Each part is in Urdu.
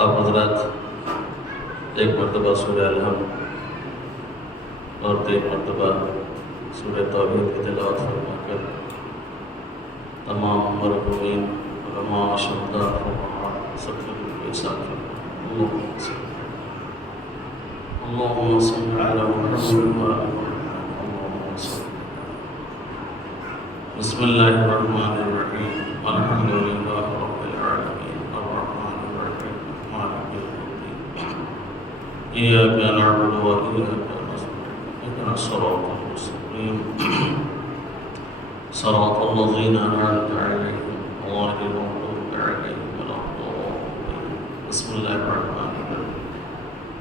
آپ حضرات ایک مرتبہ سورہ الحمد اور 3 مرتبہ سورہ توحید کی تلاوت فرما کر تمام مرحومین علماء شہداء فقہاء سب کے دل کو احسان فرمائیں۔ اللهم صل على محمد وعلى اللهم صل۔ بسم الله الرحمن الرحيم الحمد لله رب العالمين الرحمن الرحيم مالك يوم الدين إياك نعبد وإياك نستعين اهدنا الصراط المستقيم صراط الذين أنعمت عليهم غير المغضوب عليهم ولا الضالين بسم الله الرحمن الرحيم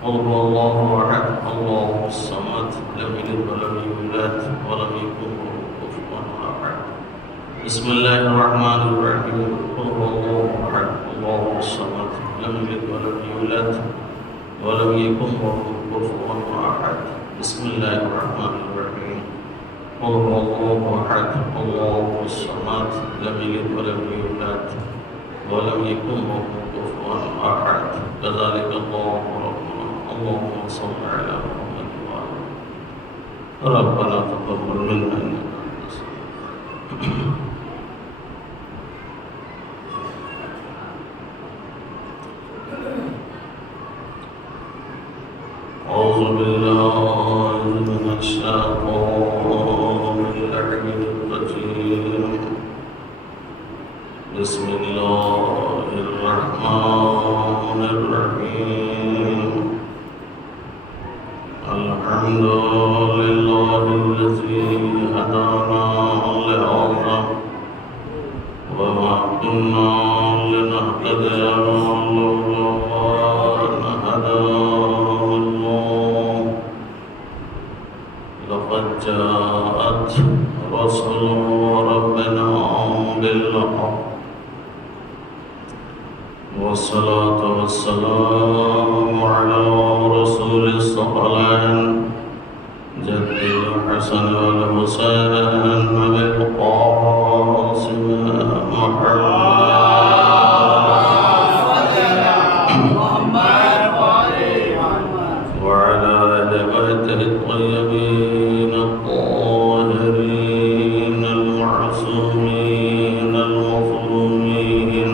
قل هو الله أحد الله الصمد لم يلد ولم يولد ولم يكن له كفوا أحد بسم الله الرحمن الرحيم قل هو الله أحد الله الصمد لم يلد ولم يولد ولم يكن له كفوا أحد بسم الله الرحمن الرحيم قل هو الله أحد الله الصمد لم يلد ولم يولد ولم يكن له كفوا أحد كذلك الله ربنا اللهم صل على محمد وعلى ربنا تقبل منا إنك أنت السميع أعوذ بالله من الشيطان الرجيم بسم الله الرحمن الرحيم الحمد لله الذي هدانا لهذا وما كنا لنهتدي لولا أن هدانا الله لقد جاءت رسل ربنا بالحق والصلاة والسلام على رسول الثقلين جد الحسن والحسين بالقاسم محمد وعلى آل بيته الطيبين الطاهرين المعصومين المظلومين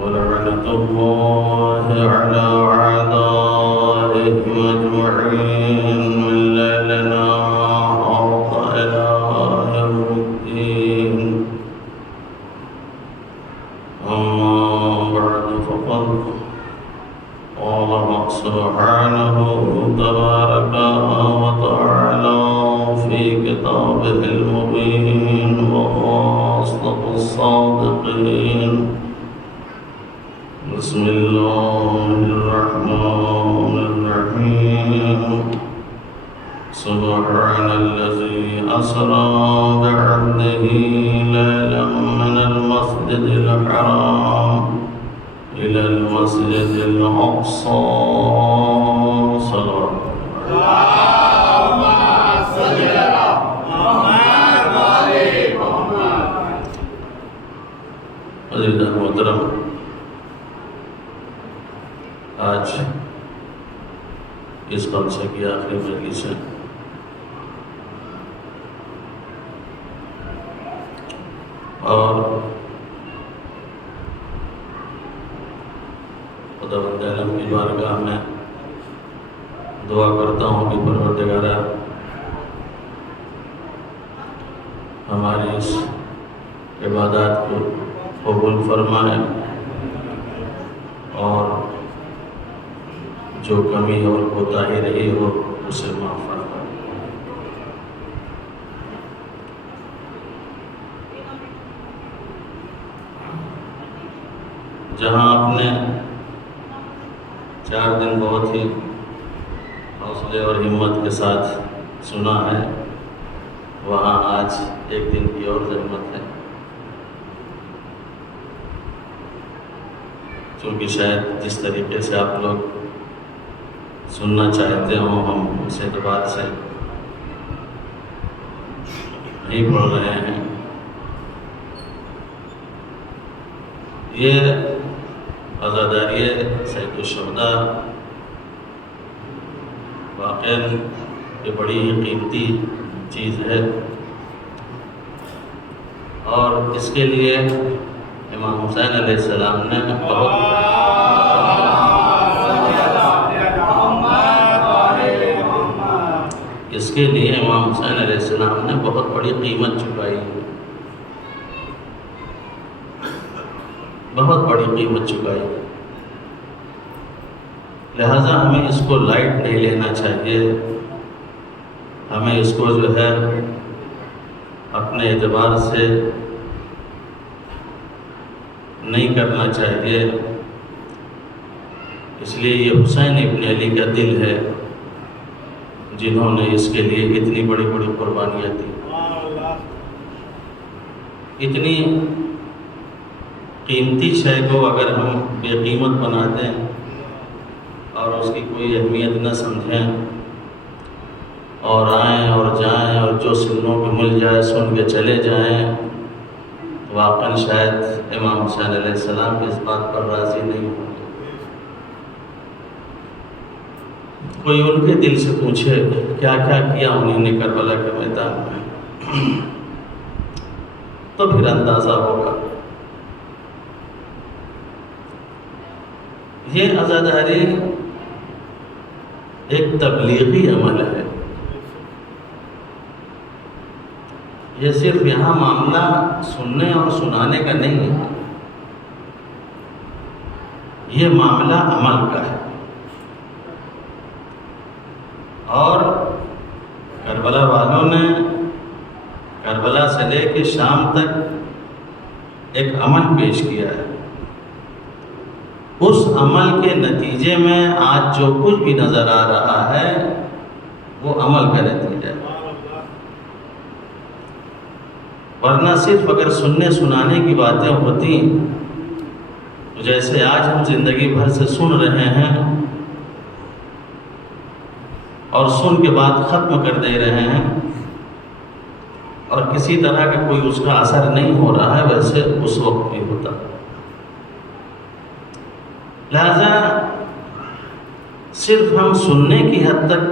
ولعنة الله على أعدائهم أجمعين من ليلنا هذا إلى يوم الدين أما بعد فقد قال سبحانه تبارك وتعالى في كتابه المبين وهو أصدق الصادقين بسم الله الرحمن الرحيم سبحان الذي أسرى بعبده ليلا من المسجد الحرام إلى المسجد الأقصى صلوات اللهم صل على محمد وعلى محمد۔ عزیزان محترم، آج اس خمسے کی آخری مجلس ہے اور خداوند عالم کی بارگاہ میں دعا کرتا ہوں کہ پروردگارہ ہماری اس عبادات کو قبول فرمائے اور جو کمی اور کوتاہی رہی ہو اسے معاف فرمائے۔ جہاں آپ نے 4 دن بہت ہی حوصلے اور ہمت کے ساتھ سنا ہے، وہاں آج 1 دن کی اور زحمت ہے، چونکہ شاید جس طریقے سے آپ لوگ سننا چاہتے ہوں ہم اس اعتبار سے نہیں پڑھ رہے ہیں۔ یہ عزاداری سید الشہداء واقعاً یہ بڑی قیمتی چیز ہے، اور اس کے لیے امام حسین علیہ السلام نے امام حسین علیہ السلام نے بہت بڑی قیمت چکائی، بہت بڑی قیمت چکائی۔ لہذا ہمیں اس کو لائٹ نہیں لینا چاہیے، ہمیں اس کو جو ہے اپنے اعتبار سے نہیں کرنا چاہیے، اس لیے یہ حسین ابن علی کا دل ہے جنہوں نے اس کے لیے اتنی بڑی بڑی قربانیاں دی۔ اتنی قیمتی شے کو اگر ہم بے قیمت بنا دیں اور اس کی کوئی اہمیت نہ سمجھیں اور آئیں اور جائیں اور جو سنوں کو مل جائے سن کے چلے جائیں، واقعاً شاید امام حسین علیہ السلام اس بات پر راضی نہیں ہوں گے۔ کوئی ان کے دل سے پوچھے کیا کیا کیا انہوں نے کربلا کے میدان میں، تو پھر اندازہ ہوگا۔ یہ عزاداری ایک تبلیغی عمل ہے، یہ صرف یہاں معاملہ سننے اور سنانے کا نہیں ہے، یہ معاملہ عمل کا ہے۔ اور کربلا والوں نے کربلا سے لے کے شام تک ایک عمل پیش کیا ہے، اس عمل کے نتیجے میں آج جو کچھ بھی نظر آ رہا ہے وہ عمل کا نتیجہ ہے، ورنہ صرف اگر سننے سنانے کی باتیں ہوتی تو جیسے آج ہم زندگی بھر سے سن رہے ہیں اور سن کے بعد ختم کر دے رہے ہیں اور کسی طرح کا کوئی اس کا اثر نہیں ہو رہا ہے، ویسے اس وقت بھی ہوتا۔ لہذا صرف ہم سننے کی حد تک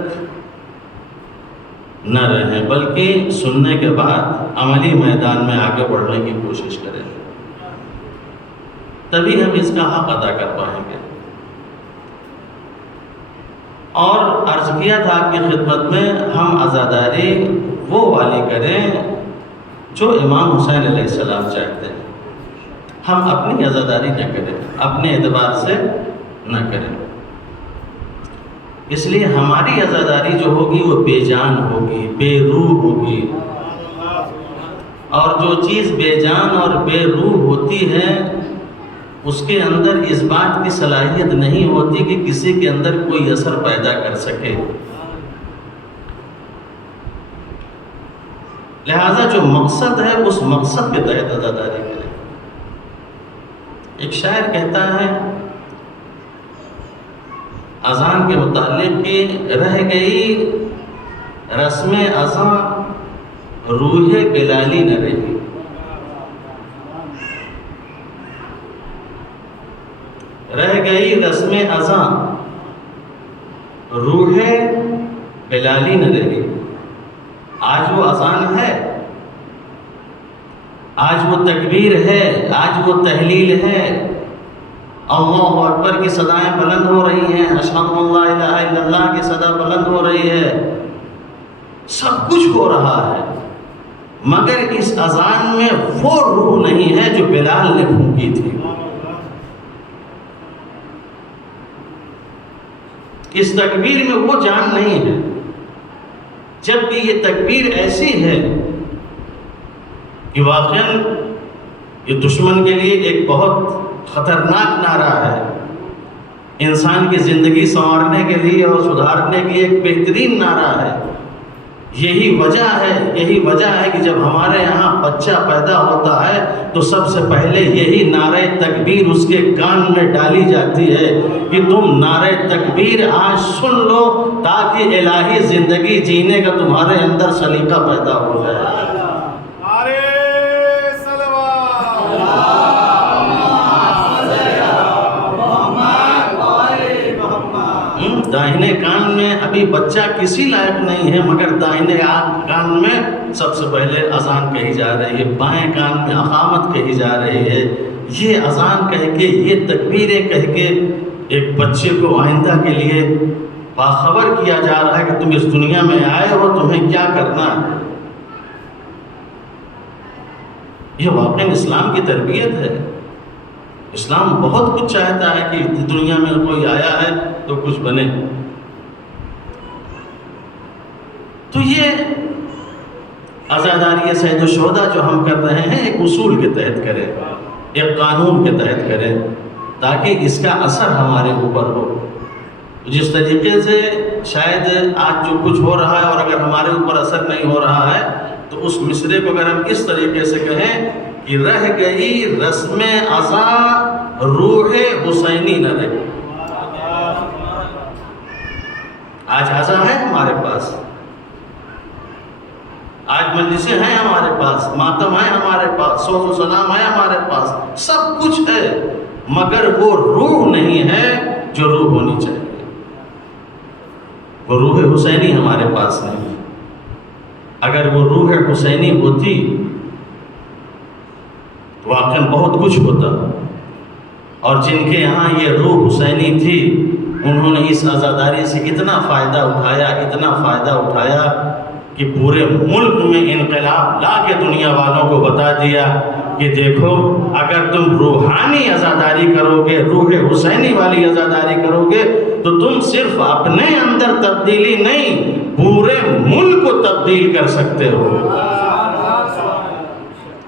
نہ رہیں بلکہ سننے کے بعد عملی میدان میں آگے بڑھنے کی کوشش کریں، تبھی ہم اس کا حق ادا کر پائیں گے۔ اور عرض کیا تھا آپ کی خدمت میں، ہم عزاداری وہ والی کریں جو امام حسین علیہ السلام چاہتے ہیں، ہم اپنی عزاداری نہ کریں، اپنے اعتبار سے نہ کریں۔ اس لیے ہماری عزاداری جو ہوگی وہ بے جان ہوگی، بے روح ہوگی، اور جو چیز بے جان اور بے روح ہوتی ہے اس کے اندر اس بات کی صلاحیت نہیں ہوتی کہ کسی کے اندر کوئی اثر پیدا کر سکے۔ لہذا جو مقصد ہے اس مقصد کے تحت عزاداری کریں۔ ایک شاعر کہتا ہے اذان کے متعلق کہ رہ گئی رسم اذان روح بلالی نہ رہی، رہ گئی رسم اذان روح بلالی نہ رہی۔ آج وہ اذان ہے، آج وہ تکبیر ہے، آج وہ تحلیل ہے، اللہ اکبر کی صدائیں بلند ہو رہی ہیں، اشہد ان لا الہ الا اللہ کی صدا بلند ہو رہی ہے، سب کچھ ہو رہا ہے، مگر اس اذان میں وہ روح نہیں ہے جو بلال نے پھونکی تھی۔ اس تکبیر میں وہ جان نہیں ہے، جبکہ یہ تکبیر ایسی ہے کہ واقعاً یہ دشمن کے لیے ایک بہت خطرناک نعرہ ہے، انسان کی زندگی سنوارنے کے لیے اور سدھارنے کے لیے ایک بہترین نعرہ ہے۔ یہی وجہ ہے کہ جب ہمارے یہاں بچہ پیدا ہوتا ہے تو سب سے پہلے یہی نعرہ تکبیر اس کے کان میں ڈالی جاتی ہے کہ تم نعرہ تکبیر آج سن لو تاکہ الہی زندگی جینے کا تمہارے اندر سلیقہ پیدا ہو جائے۔ داہنے کان میں ابھی بچہ کسی لائق نہیں ہے، مگر داہنے کان میں سب سے پہلے اذان کہی جا رہی ہے، بائیں کان میں اقامت کہی جا رہی ہے۔ یہ اذان کہہ کے، یہ تکبیریں کہہ کے ایک بچے کو آئندہ کے لیے باخبر کیا جا رہا ہے کہ تم اس دنیا میں آئے ہو، تمہیں کیا کرنا ہے۔ یہ واقعی اسلام کی تربیت ہے۔ اسلام بہت کچھ چاہتا ہے کہ دنیا میں کوئی آیا ہے تو کچھ بنے۔ تو یہ عزاداری سید الشہداء جو ہم کر رہے ہیں ایک اصول کے تحت کریں، ایک قانون کے تحت کریں، تاکہ اس کا اثر ہمارے اوپر ہو۔ جس طریقے سے شاید آج جو کچھ ہو رہا ہے اور اگر ہمارے اوپر اثر نہیں ہو رہا ہے تو اس مصرے کو اگر ہم اس طریقے سے کہیں کہ رہ گئی رسم عزا روح حسینی نہ رہی۔ آج عزا ہے ہمارے پاس، آج مجلسیں ہیں ہمارے پاس، ماتم ہے ہمارے پاس، سوز و سلام ہے ہمارے پاس، سب کچھ ہے، مگر وہ روح نہیں ہے جو روح ہونی چاہیے۔ وہ روح حسینی ہمارے پاس نہیں۔ اگر وہ روح حسینی ہوتی تو واقعاً بہت کچھ ہوتا، اور جن کے یہاں یہ روح حسینی تھی انہوں نے اس عزاداری سے اتنا فائدہ اٹھایا، اتنا فائدہ اٹھایا کہ پورے ملک میں انقلاب لا کے دنیا والوں کو بتا دیا کہ دیکھو اگر تم روحانی عزاداری کرو گے، روح حسینی والی عزاداری کرو گے تو تم صرف اپنے اندر تبدیلی نہیں، پورے ملک کو تبدیل کر سکتے ہو۔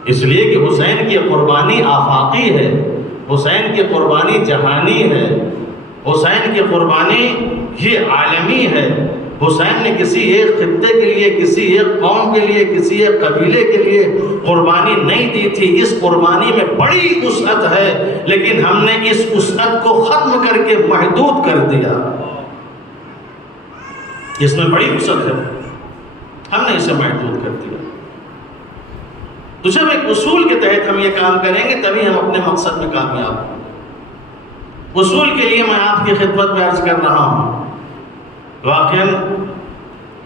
اس لیے کہ حسین کی قربانی آفاقی ہے، حسین کی قربانی جہانی ہے، حسین کی قربانی یہ عالمی ہے۔ حسین نے کسی ایک خطے کے لیے، کسی ایک قوم کے لیے، کسی ایک قبیلے کے لیے قربانی نہیں دی تھی۔ اس قربانی میں بڑی وسعت ہے، لیکن ہم نے اس وسعت کو ختم کر کے محدود کر دیا۔ اس میں بڑی وسعت ہے، ہم نے اسے محدود کر دیا۔ تو جب ایک اصول کے تحت ہم یہ کام کریں گے تبھی ہم اپنے مقصد میں کامیاب ہوں۔ اصول کے لیے میں آپ کی خدمت میں عرض کر رہا ہوں، واقعاً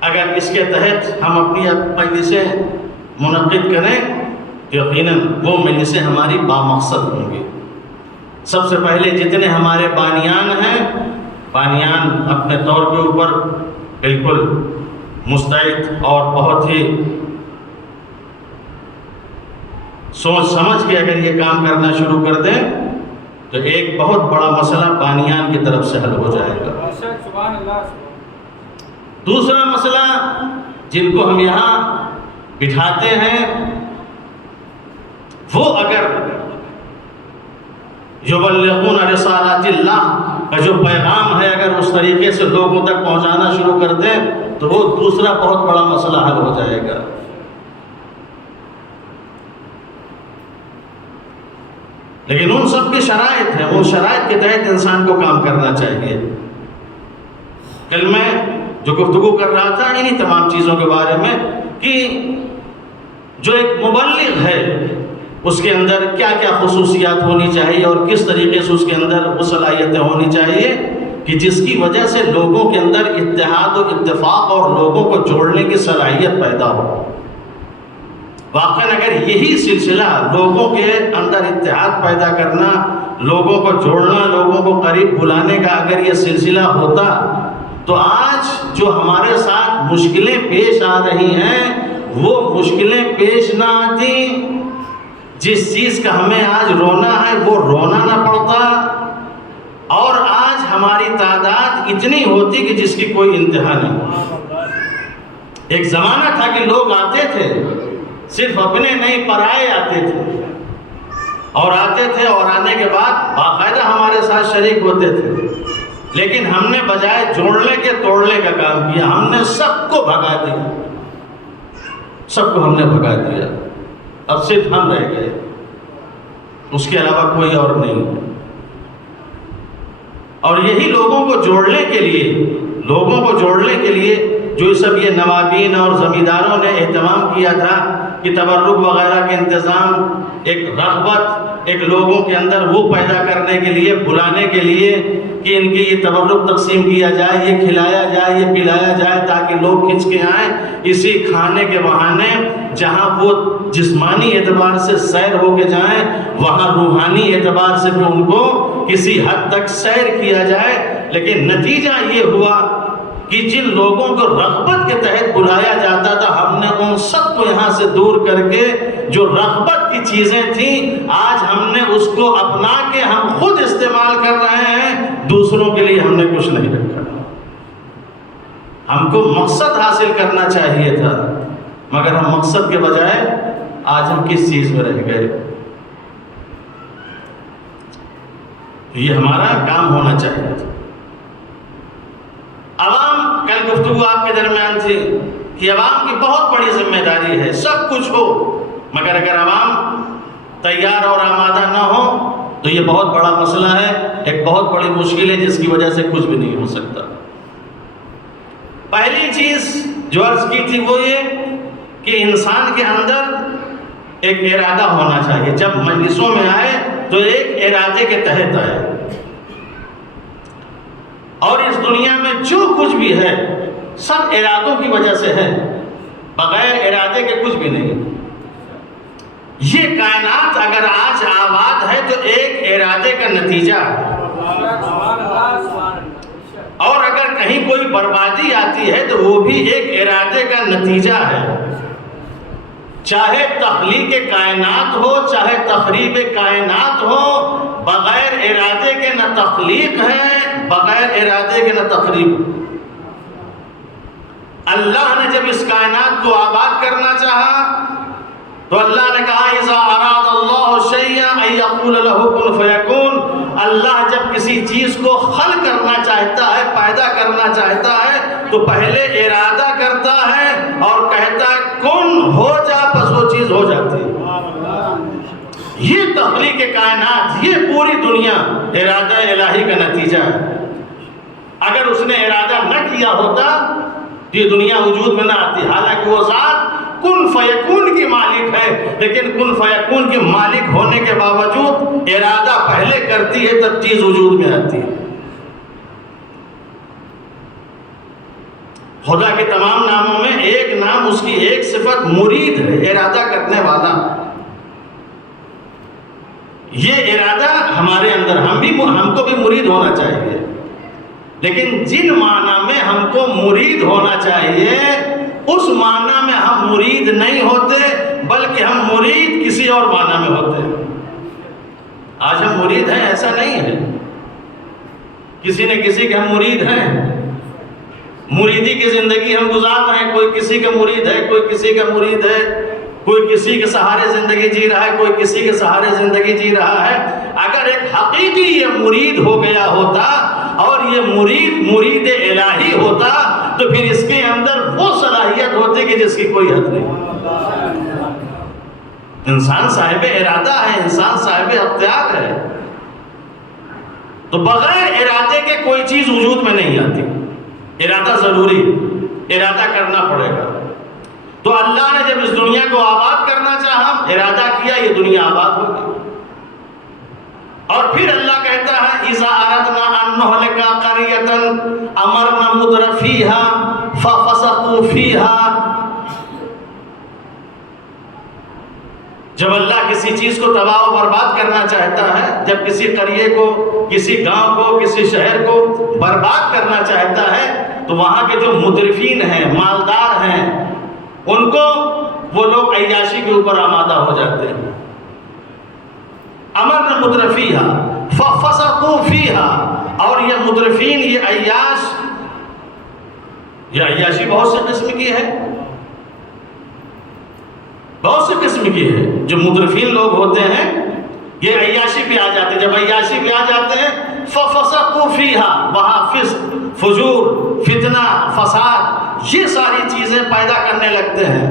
اگر اس کے تحت ہم اپنی مجلسیں منعقد کریں تو یقیناً وہ مجلسیں ہماری بامقصد ہوں گی۔ سب سے پہلے جتنے ہمارے بانیان ہیں، بانیان اپنے طور کے اوپر بالکل مستعد اور بہت ہی سوچ سمجھ کے اگر یہ کام کرنا شروع کر دیں تو ایک بہت بڑا مسئلہ بانیان کی طرف سے حل ہو جائے گا۔ دوسرا مسئلہ جن کو ہم یہاں بٹھاتے ہیں وہ اگر یبلغون رسالات اللہ کا جو پیغام ہے اگر اس طریقے سے لوگوں تک پہنچانا شروع کر دیں تو وہ دوسرا بہت بڑا مسئلہ حل ہو جائے گا۔ لیکن ان سب کی شرائط ہیں، ان شرائط کے تحت انسان کو کام کرنا چاہیے۔ کل میں جو گفتگو کر رہا تھا انہی تمام چیزوں کے بارے میں کہ جو ایک مبلغ ہے اس کے اندر کیا کیا خصوصیات ہونی چاہیے اور کس طریقے سے اس کے اندر وہ صلاحیتیں ہونی چاہیے کہ جس کی وجہ سے لوگوں کے اندر اتحاد و اتفاق اور لوگوں کو جوڑنے کی صلاحیت پیدا ہو۔ واقعاً اگر یہی سلسلہ لوگوں کے اندر اتحاد پیدا کرنا، لوگوں کو جوڑنا، لوگوں کو قریب بلانے کا اگر یہ سلسلہ ہوتا تو آج جو ہمارے ساتھ مشکلیں پیش آ رہی ہیں وہ مشکلیں پیش نہ آتی، جس چیز کا ہمیں آج رونا ہے وہ رونا نہ پڑتا، اور آج ہماری تعداد اتنی ہوتی کہ جس کی کوئی انتہا نہیں۔ ایک زمانہ تھا کہ لوگ آتے تھے، صرف اپنے نہیں پرائے آتے تھے، اور آتے تھے اور آنے کے بعد باقاعدہ ہمارے ساتھ شریک ہوتے تھے، لیکن ہم نے بجائے جوڑنے کے توڑنے کا کام کیا۔ ہم نے سب کو بھگا دیا، سب کو ہم نے بھگا دیا، اب صرف ہم رہ گئے، اس کے علاوہ کوئی اور نہیں۔ اور یہی لوگوں کو جوڑنے کے لیے جو سب یہ نوابین اور زمینداروں نے اہتمام کیا تھا کہ تبرک وغیرہ کے انتظام، ایک رغبت ایک لوگوں کے اندر وہ پیدا کرنے کے لیے، بلانے کے لیے کہ ان کے یہ تبرک تقسیم کیا جائے، یہ کھلایا جائے، یہ پلایا جائے، تاکہ لوگ کھنچ کے آئیں اسی کھانے کے بہانے، جہاں وہ جسمانی اعتبار سے سیر ہو کے جائیں وہاں روحانی اعتبار سے بھی ان کو کسی حد تک سیر کیا جائے۔ لیکن نتیجہ یہ ہوا کہ جن لوگوں کو رغبت کے تحت بلایا جاتا تھا، ہم نے ان سب کو یہاں سے دور کر کے جو رغبت کی چیزیں تھیں آج ہم نے اس کو اپنا کے ہم خود استعمال کر رہے ہیں، دوسروں کے لیے ہم نے کچھ نہیں رکھا۔ ہم کو مقصد حاصل کرنا چاہیے تھا، مگر ہم مقصد کے بجائے آج ہم کس چیز میں رہ گئے؟ یہ ہمارا کام ہونا چاہیے تھا۔ عوام، کل گفتگو آپ کے درمیان تھی کہ عوام کی بہت بڑی ذمہ داری ہے، سب کچھ ہو، مگر اگر عوام تیار اور آمادہ نہ ہو تو یہ بہت بڑا مسئلہ ہے، ایک بہت بڑی مشکل ہے جس کی وجہ سے کچھ بھی نہیں ہو سکتا۔ پہلی چیز جو عرض کی تھی وہ یہ کہ انسان کے اندر ایک ارادہ ہونا چاہیے، جب مجلسوں میں آئے تو ایک ارادے کے تحت آئے، اور اس دنیا میں جو کچھ بھی ہے سب ارادوں کی وجہ سے ہے، بغیر ارادے کے کچھ بھی نہیں۔ یہ کائنات اگر آج آباد ہے تو ایک ارادے کا نتیجہ ہے، اور اگر کہیں کوئی بربادی آتی ہے تو وہ بھی ایک ارادے کا نتیجہ ہے۔ چاہے تخلیق کائنات ہو چاہے تخریب کائنات ہو، بغیر ارادے کے نہ تخلیق ہے، بغیر ارادے کے نہ تخریب۔ اللہ نے جب اس کائنات کو آباد کرنا چاہا تو اللہ نے کہا اذا اراد اللہ شیئا ان یقول له کن فیکون۔ اللہ جب کسی چیز کو خلق کرنا چاہتا ہے، پیدا کرنا چاہتا ہے تو پہلے ارادہ کرتا ہے اور کہتا ہے کن ہو جا، بس وہ چیز ہو جاتی ہے۔ یہ تخلیق کائنات، یہ پوری دنیا ارادہ الہی کا نتیجہ ہے۔ اگر اس نے ارادہ نہ کیا ہوتا تو یہ دنیا وجود میں نہ آتی۔ حالانکہ وہ ذات کن فیکون کی مالک ہے، لیکن کن فیکون کے مالک ہونے کے باوجود ارادہ پہلے کرتی ہے تب چیز وجود میں آتی ہے۔ خدا کے تمام ناموں میں ایک نام، اس کی ایک صفت مرید ہے، ارادہ کرنے والا۔ یہ ارادہ ہمارے اندر، ہم کو بھی مرید ہونا چاہیے، لیکن جن معنی میں ہم کو مرید ہونا چاہیے اس معنی میں ہم مرید نہیں ہوتے، بلکہ ہم مرید کسی اور معنی میں ہوتے ہیں۔ آج ہم مرید ہیں ایسا نہیں ہے، کسی نے کسی کے ہم مرید ہیں، مریدی کی زندگی ہم گزار رہے ہیں، کوئی کسی کا مرید ہے، کوئی کسی کا مرید ہے، کوئی کسی کے سہارے زندگی جی رہا ہے، کوئی کسی کے سہارے زندگی جی رہا ہے۔ اگر ایک حقیقی یہ مرید ہو گیا ہوتا اور یہ مرید الہی ہوتا تو پھر اس کے اندر وہ صلاحیت ہوتی کہ جس کی کوئی حد نہیں۔ انسان صاحب ارادہ ہے، انسان صاحب اختیار ہے، تو بغیر ارادے کے کوئی چیز وجود میں نہیں آتی۔ ارادہ ضروری، ارادہ کرنا پڑے گا۔ تو اللہ نے جب اس دنیا کو آباد کرنا چاہا، ارادہ کیا، یہ دنیا آباد ہوگی۔ اور پھر اللہ کہتا ہے اذا اردنا ان نہلک قریۃ امرنا مترفیها ففسقوا فیها۔ جب اللہ کسی چیز کو تباہ و برباد کرنا چاہتا ہے، جب کسی قریے کو، کسی گاؤں کو، کسی شہر کو برباد کرنا چاہتا ہے تو وہاں کے جو مترفین ہیں، مالدار ہیں، ان کو وہ لوگ عیاشی کے اوپر آمادہ ہو جاتے ہیں۔ امرنا مترفیها ففسقوا فیها۔ اور یہ مترفین، یہ عیاش، یہ عیاشی بہت سے قسم کی ہے، بہت سے قسم کی ہے۔ جو مترفین لوگ ہوتے ہیں یہ عیاشی پہ آ جاتے ہیں۔ جب عیاشی پہ آ جاتے ہیں ففسقوا فیها، وہاں فسق، فجور، فتنہ، فساد، یہ ساری چیزیں پیدا کرنے لگتے ہیں۔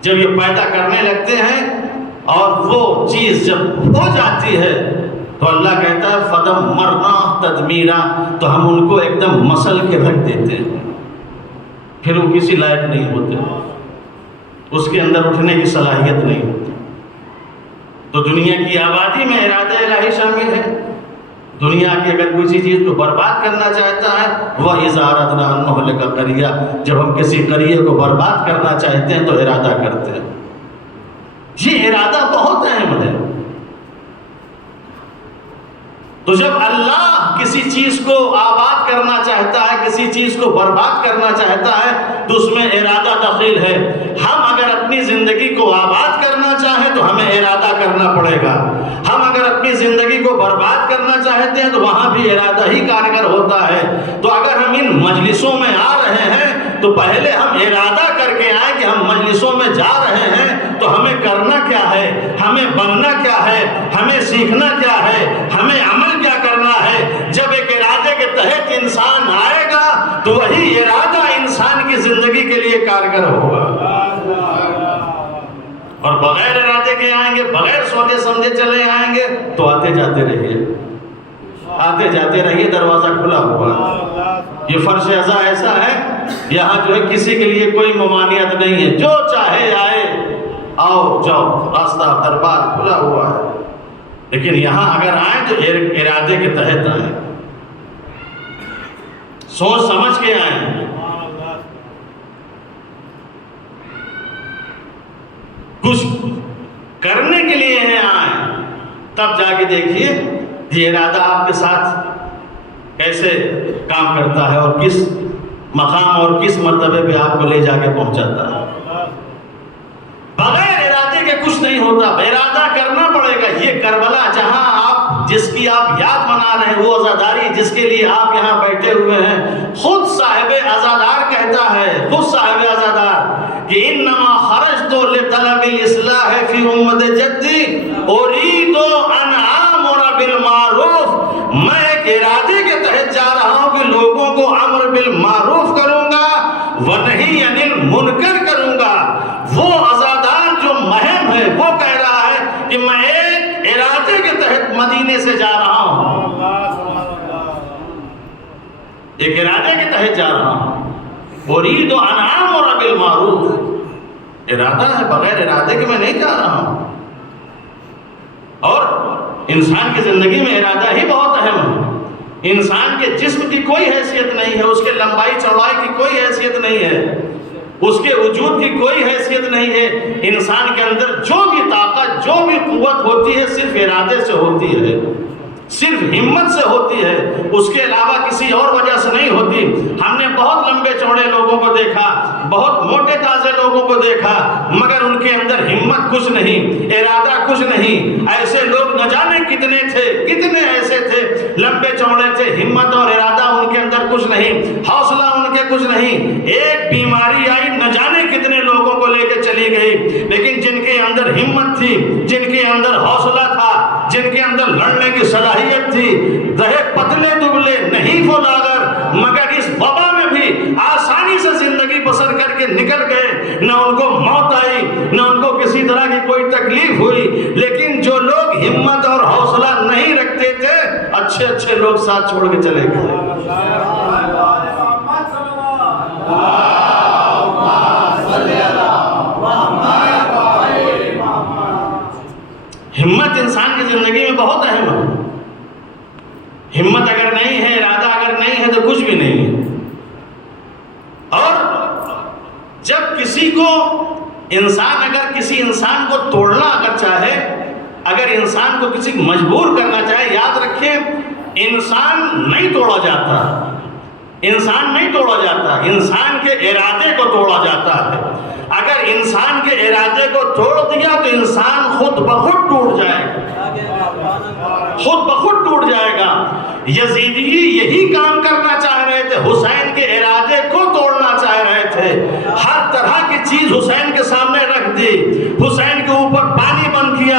جب یہ پیدا کرنے لگتے ہیں اور وہ چیز جب ہو جاتی ہے تو اللہ کہتا ہے فدمرناہ تدمیرا، تو ہم ان کو ایک دم مسل کے رکھ دیتے ہیں، پھر وہ کسی لائق نہیں ہوتے، اس کے اندر اٹھنے کی صلاحیت نہیں ہوتی۔ تو دنیا کی آبادی میں ارادہ الہی شامل ہے، دنیا کی اگر کسی چیز کو برباد کرنا چاہتا ہے وہ اِذَا أَرَدْنَا أَن نُهْلِكَ قَرْيَةً، جب ہم کسی قریے کو برباد کرنا چاہتے ہیں تو ارادہ کرتے ہیں. یہ ارادہ بہت اہم ہے. تو جب اللہ کسی چیز کو آباد کرنا چاہتا ہے، کسی چیز کو برباد کرنا چاہتا ہے تو اس میں ارادہ دخیل ہے. ہم اگر اپنی زندگی کو آباد کرنا چاہیں تو ہمیں ارادہ کرنا پڑے گا. ہم اگر اپنی زندگی کو برباد کرنا چاہتے ہیں تو وہاں بھی ارادہ ہی کارگر ہوتا ہے. تو اگر ہم ان مجلسوں میں آ رہے ہیں تو پہلے ہم ارادہ کر کے آئیں کہ ہم مجلسوں میں جا رہے ہیں تو ہمیں کرنا کیا ہے، ہمیں بننا کیا ہے، ہمیں سیکھنا کیا ہے، ہمیں عمل کیا کرنا ہے. جب ایک ارادے کے تحت انسان آئے گا تو وہی ارادہ انسان کی زندگی کے لیے کارگر ہوگا. اور بغیر ارادے کے آئیں گے، بغیر سوچے سمجھے چلے آئیں گے تو آتے جاتے رہیے، آتے جاتے رہیے، دروازہ کھلا ہوا ہے. یہ فرش ازا ایسا ہے یہاں جو ہے کسی کے لیے کوئی ممانعت نہیں ہے، جو چاہے آئے، آؤ جاؤ، راستہ دربار کھلا ہوا ہے. لیکن یہاں اگر آئیں تو ارادے کے تحت آئیں، سوچ سمجھ کے آئیں. کچھ کرنے کے لیے ہیں آئیں، تب جا کے دیکھیے یہ ارادہ آپ کے ساتھ کیسے کام کرتا ہے اور کس مقام اور کس مرتبے پہ آپ کو لے جا کے پہنچاتا ہے. بغیر ارادے کے کچھ نہیں ہوتا، ارادہ کرنا پڑے گا. یہ کربلا جہاں جس کی آپ یاد منا رہے ہیں، وہ عزاداری جس کے لیے آپ یہاں بیٹھے ہوئے ہیں، خود صاحب عزادار کہتا ہے، خود صاحب عزادار کہ انما خرجت لطلب الاصلاح فی امت جدی اريد ان آمر بالمعروف. میں ایک ارادے کے تحت جا رہا ہوں کہ لوگوں کو امر بالمعروف کروں گا ونہی عن المنکر کروں گا. وہ عزادار جو مہم ہے وہ کہہ رہا ہے کہ میں ایک ارادے کے تحت مدینے سے جا رہا ہوں، ایک ارادے کے تحت جا رہا ہوں. اريد ان آمر بالمعروف، ارادہ ہے، بغیر ارادے کے میں نہیں جا رہا ہوں. اور انسان کی زندگی میں ارادہ ہی بہت اہم ہے. انسان کے جسم کی کوئی حیثیت نہیں ہے، اس کے لمبائی چوڑائی کی کوئی حیثیت نہیں ہے، اس کے وجود کی کوئی حیثیت نہیں ہے. انسان کے اندر جو بھی طاقت، جو بھی قوت ہوتی ہے صرف ارادے سے ہوتی ہے، صرف ہمت سے ہوتی ہے، اس کے علاوہ کسی اور وجہ سے نہیں ہوتی. ہم نے بہت لمبے چوڑے لوگوں کو دیکھا، بہت موٹے تازے لوگوں کو دیکھا، مگر ان کے اندر ہمت کچھ نہیں، ارادہ کچھ نہیں. ایسے لوگ نہ جانے کتنے تھے، کتنے ایسے تھے لمبے چوڑے تھے، ہمت اور ارادہ ان کے اندر کچھ نہیں، حوصلہ ان کے کچھ نہیں. ایک بیماری آئی، نہ جانے کتنے لوگوں کو لے کے چلی گئی، لیکن جن کے اندر ہمت تھی، جن کے اندر حوصلہ تھا، جن کے اندر لڑنے کی صلاحیت تھی، رہے پتلے دبلے نہیں وہ لاغر، مگر اس وبا میں بھی آسانی سے زندگی بسر کر کے نکل گئے. نہ ان کو موت آئی، نہ ان کو کسی طرح کی کوئی تکلیف ہوئی. لیکن جو لوگ ہمت اور حوصلہ نہیں رکھتے تھے، اچھے اچھے لوگ ساتھ چھوڑ کے چلے گئے. ہمت انسان کی زندگی میں بہت اہم ہے. ہمت اگر نہیں ہے، ارادہ اگر نہیں ہے تو کچھ بھی نہیں ہے. اور جب کسی کو اگر کسی انسان کو توڑنا اگر چاہے، اگر انسان کو کسی مجبور کرنا چاہے، یاد رکھیں انسان نہیں توڑا جاتا، انسان نہیں توڑا جاتا، انسان کے ارادے کو توڑا جاتا ہے. اگر انسان کے ارادے کو توڑ دیا تو انسان خود بخود ٹوٹ جائے گا، خود بخود ٹوٹ جائے گا. یزیدی یہی کام کرنا چاہ رہے تھے، حسین کے ارادے کو توڑنا چاہ رہے تھے. ہر طرح کی چیز حسین کے سامنے رکھ دی، حسین کے اوپر پانی بند کیا،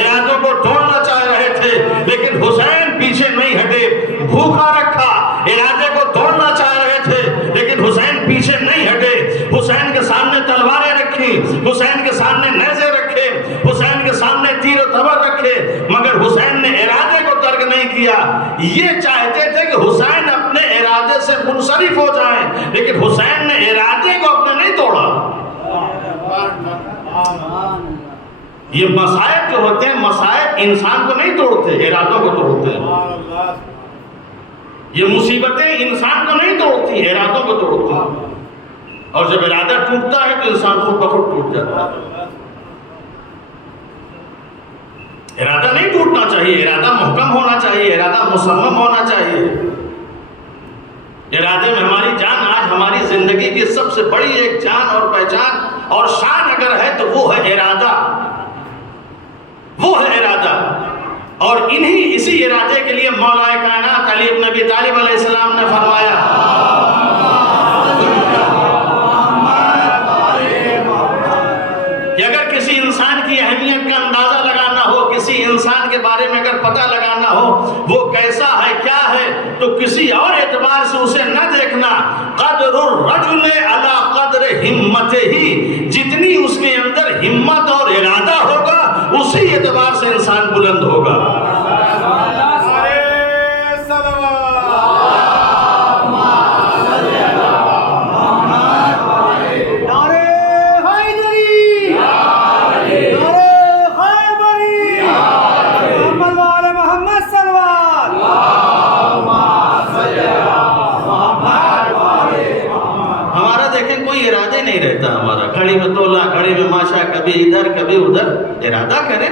ارادوں کو توڑنا چاہ رہے تھے، لیکن حسین پیچھے نہیں ہٹے. بھوکا رکھا، ارادے کو توڑنا چاہ رہے تھے، لیکن حسین پیچھے نہیں ہٹے. حسین کے سامنے تلواریں رکھی، حسین کے سامنے نیزے رکھے، حسین کے سامنے تیر و تبر رکھے، مگر حسین نے ارادے کو ترک نہیں کیا. یہ چاہتے تھے کہ حسین اپنے ارادے سے منصرف ہو جائیں، لیکن حسین نے ارادے کو اپنے نہیں توڑا. یہ مصائب جو ہوتے ہیں، مصائب انسان کو نہیں توڑتے، ارادوں کو توڑتے ہیں۔ یہ مصیبتیں انسان کو نہیں توڑتی، ارادوں کو توڑتی ہیں، اور جب ارادہ ٹوٹتا ہے تو انسان خود بخود ٹوٹ جاتا ہے۔ ارادہ نہیں ٹوٹنا چاہیے، ارادہ محکم ہونا چاہیے، ارادہ مصمم ہونا چاہیے۔ ارادے میں ہماری جان، آج ہماری زندگی کی سب سے بڑی ایک جان اور پہچان اور شان اگر ہے تو وہ ہے ارادہ، وہ ہے ارادہ۔ اور اسی ارادے کے لیے مولا کائنات علی بن ابی طالب علیہ السلام نے فرمایا کہ اگر کسی انسان کی اہمیت کا اندازہ لگانا ہو، کسی انسان کے بارے میں اگر پتہ لگانا ہو وہ کیسا ہے، کیا ہے، تو کسی اور اعتبار سے اسے نہ دیکھنا۔ قدر الرجل علی قدر ہمت ہی، جتنی اس کے اندر ہمت اور ارادہ ہوگا اسی اعتبار سے انسان بلند ہوگا۔ ہمارا گھڑی میں تولا، گھڑی میں ماشا، کبھی ادھر کبھی ادھر۔ ارادہ کریں،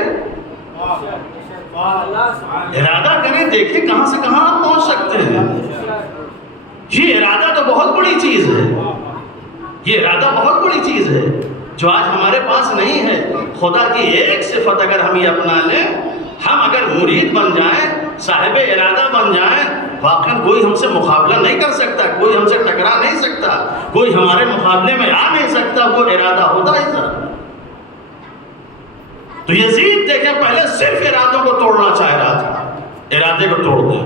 ارادہ کریں، دیکھیں کہاں سے کہاں آپ پہنچ سکتے ہیں۔ یہ ارادہ تو بہت بڑی چیز ہے، یہ ارادہ بہت بڑی چیز ہے جو آج ہمارے پاس نہیں ہے۔ خدا کی ایک صفت اگر ہم یہ اپنا لیں، ہم اگر مرید بن جائیں، صاحب ارادہ بن جائیں، واقعاً کوئی ہم سے مقابلہ نہیں کر سکتا، کوئی ہم سے ٹکرا نہیں سکتا، کوئی ہمارے مقابلے میں آ نہیں سکتا۔ وہ ارادہ ہوتا ہی تھا۔ تو یزید دیکھیں پہلے صرف ارادوں کو توڑنا چاہ رہا تھا، ارادے کو توڑ دے۔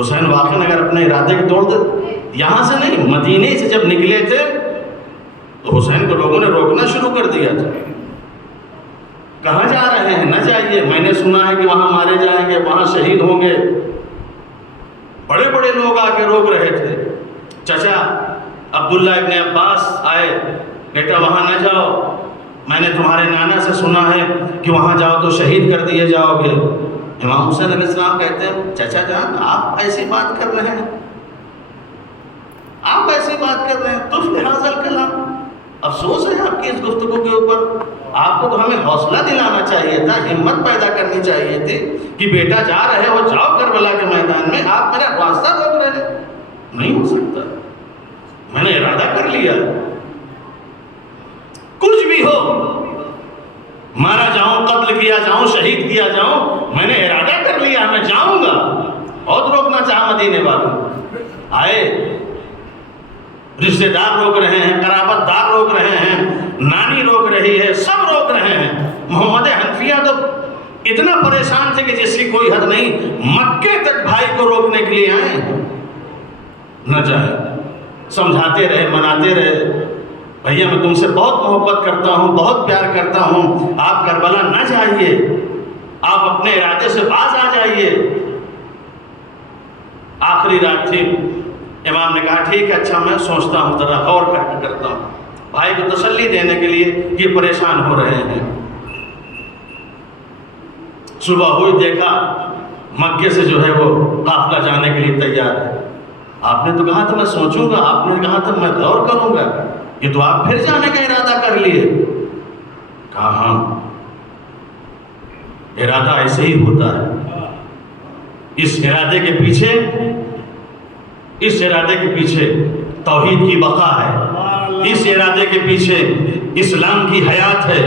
حسین واقعاً اگر اپنے ارادے کو توڑ دے، یہاں سے نہیں، مدینے سے جب نکلے تھے تو حسین کو لوگوں نے روکنا شروع کر دیا تھا۔ کہاں جا رہے ہیں؟ نہ جائیے، میں نے سنا ہے کہ وہاں مارے جائیں گے، وہاں شہید ہوں گے۔ بڑے بڑے لوگ آ کے روک رہے تھے۔ چچا عبداللہ ابن عباس آئے، بیٹا وہاں نہ جاؤ، میں نے تمہارے نانا سے سنا ہے کہ وہاں جاؤ تو شہید کر دیے جاؤ گے۔ امام حسین علیہ السلام کہتے ہیں چچا جان آپ ایسی بات کر رہے ہیں، آپ ایسی بات کر رہے ہیں، طفل حاصل کلام۔ افسوس ہے آپ کی اس گفتگو کے اوپر، آپ کو تو ہمیں حوصلہ دلانا چاہیے تھا، ہمت پیدا کرنی چاہیے تھی کہ بیٹا جا رہے ہو، جاؤ کربلا کے میدان میں، آپ میرا راستہ روک رہے ہیں۔ نہیں ہو سکتا، میں نے ارادہ کر لیا، کچھ بھی ہو، مارا جاؤں، قتل کیا جاؤں، شہید کیا جاؤں، میں نے ارادہ کر لیا، میں جاؤں گا۔ بہت روکنا چاہا مدینے والوں، آئے، رشتہ دار روک رہے ہیں، قرابت دار روک رہے ہیں، نانی روک رہی ہے، سب روک رہے ہیں۔ محمد حنفیہ تو اتنا پریشان تھے کہ جس کی کوئی حد نہیں، مکے تک بھائی کو روکنے کے لیے آئے، نہ جائے۔ سمجھاتے رہے، مناتے رہے، بھیا میں تم سے بہت محبت کرتا ہوں، بہت پیار کرتا ہوں، آپ کربلا نہ جائیے، آپ اپنے ارادے سے باز آ جائیے۔ آخری رات تھی، امام نے کہا ٹھیک ہے، اچھا میں سوچتا ہوں، ذرا غور کر کے کرتا ہوں۔ بھائی کو تسلی دینے کے لیے یہ پریشان ہو رہے ہیں۔ صبح ہوئی، دیکھا مکے سے جو ہے وہ قافلہ جانے کے لیے تیار ہے۔ آپ نے تو کہا تھا میں سوچوں گا، آپ نے کہا تھا میں غور کروں گا، یہ تو آپ پھر جانے کا ارادہ کر لیے۔ کہا ہاں، ارادہ ایسے ہی ہوتا ہے۔ اس ارادے کے پیچھے، اس ارادے کے پیچھے توحید کی بقا ہے، اس ارادے کے پیچھے اسلام کی حیات ہے،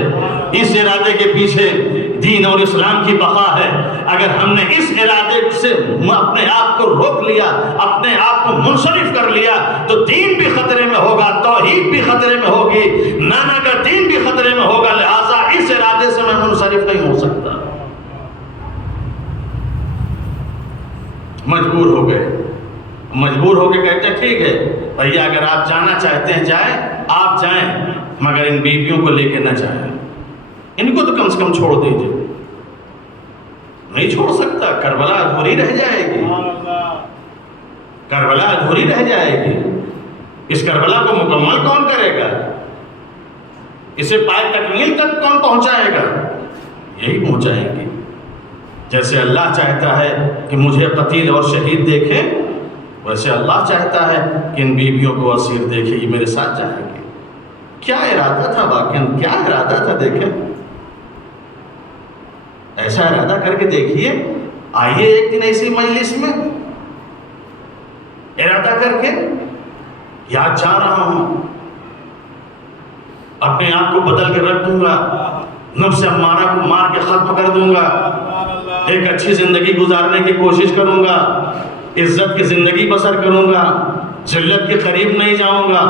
اس ارادے کے پیچھے دین اور اسلام کی بقا ہے۔ اگر ہم نے اس ارادے سے اپنے آپ کو روک لیا، اپنے آپ کو منصرف کر لیا، تو دین بھی خطرے میں ہوگا، توحید بھی خطرے میں ہوگی، نانا کا دین بھی خطرے میں ہوگا۔ لہٰذا اس ارادے سے میں منصرف نہیں ہو سکتا۔ مجبور ہو گئے، مجبور ہو کے کہتے ہیں ٹھیک ہے بھیا، اگر آپ جانا چاہتے ہیں جائیں، آپ جائیں، مگر ان بیویوں کو لے کے نہ جائیں، ان کو تو کم سے کم چھوڑ دیجئے۔ نہیں چھوڑ سکتا، کربلا ادھوری رہ جائے گی، کربلا ادھوری رہ جائے گی۔ اس کربلا کو مکمل کون کرے گا؟ اسے پائے تکمیل تک کون پہنچائے گا؟ یہی پہنچائیں گے. جیسے اللہ چاہتا ہے کہ مجھے قتیل اور شہید دیکھیں، ویسے اللہ چاہتا ہے کہ ان بیویوں کو اسیر دیکھیں، یہ میرے ساتھ جائیں گے. کیا ارادہ تھا واقعاً، کیا ارادہ تھا؟ دیکھیں، ایسا ارادہ کر کے دیکھیے. آئیے ایک دن ایسی مجلس میں ارادہ کر کے، یاد جا رہا ہوں، اپنے آپ کو بدل کے رکھ دوں گا، نفس امارہ کو مار کے ختم کر دوں گا، ایک اچھی زندگی گزارنے کی کوشش کروں گا، عزت کی زندگی بسر کروں گا، ذلت کے قریب نہیں جاؤں گا.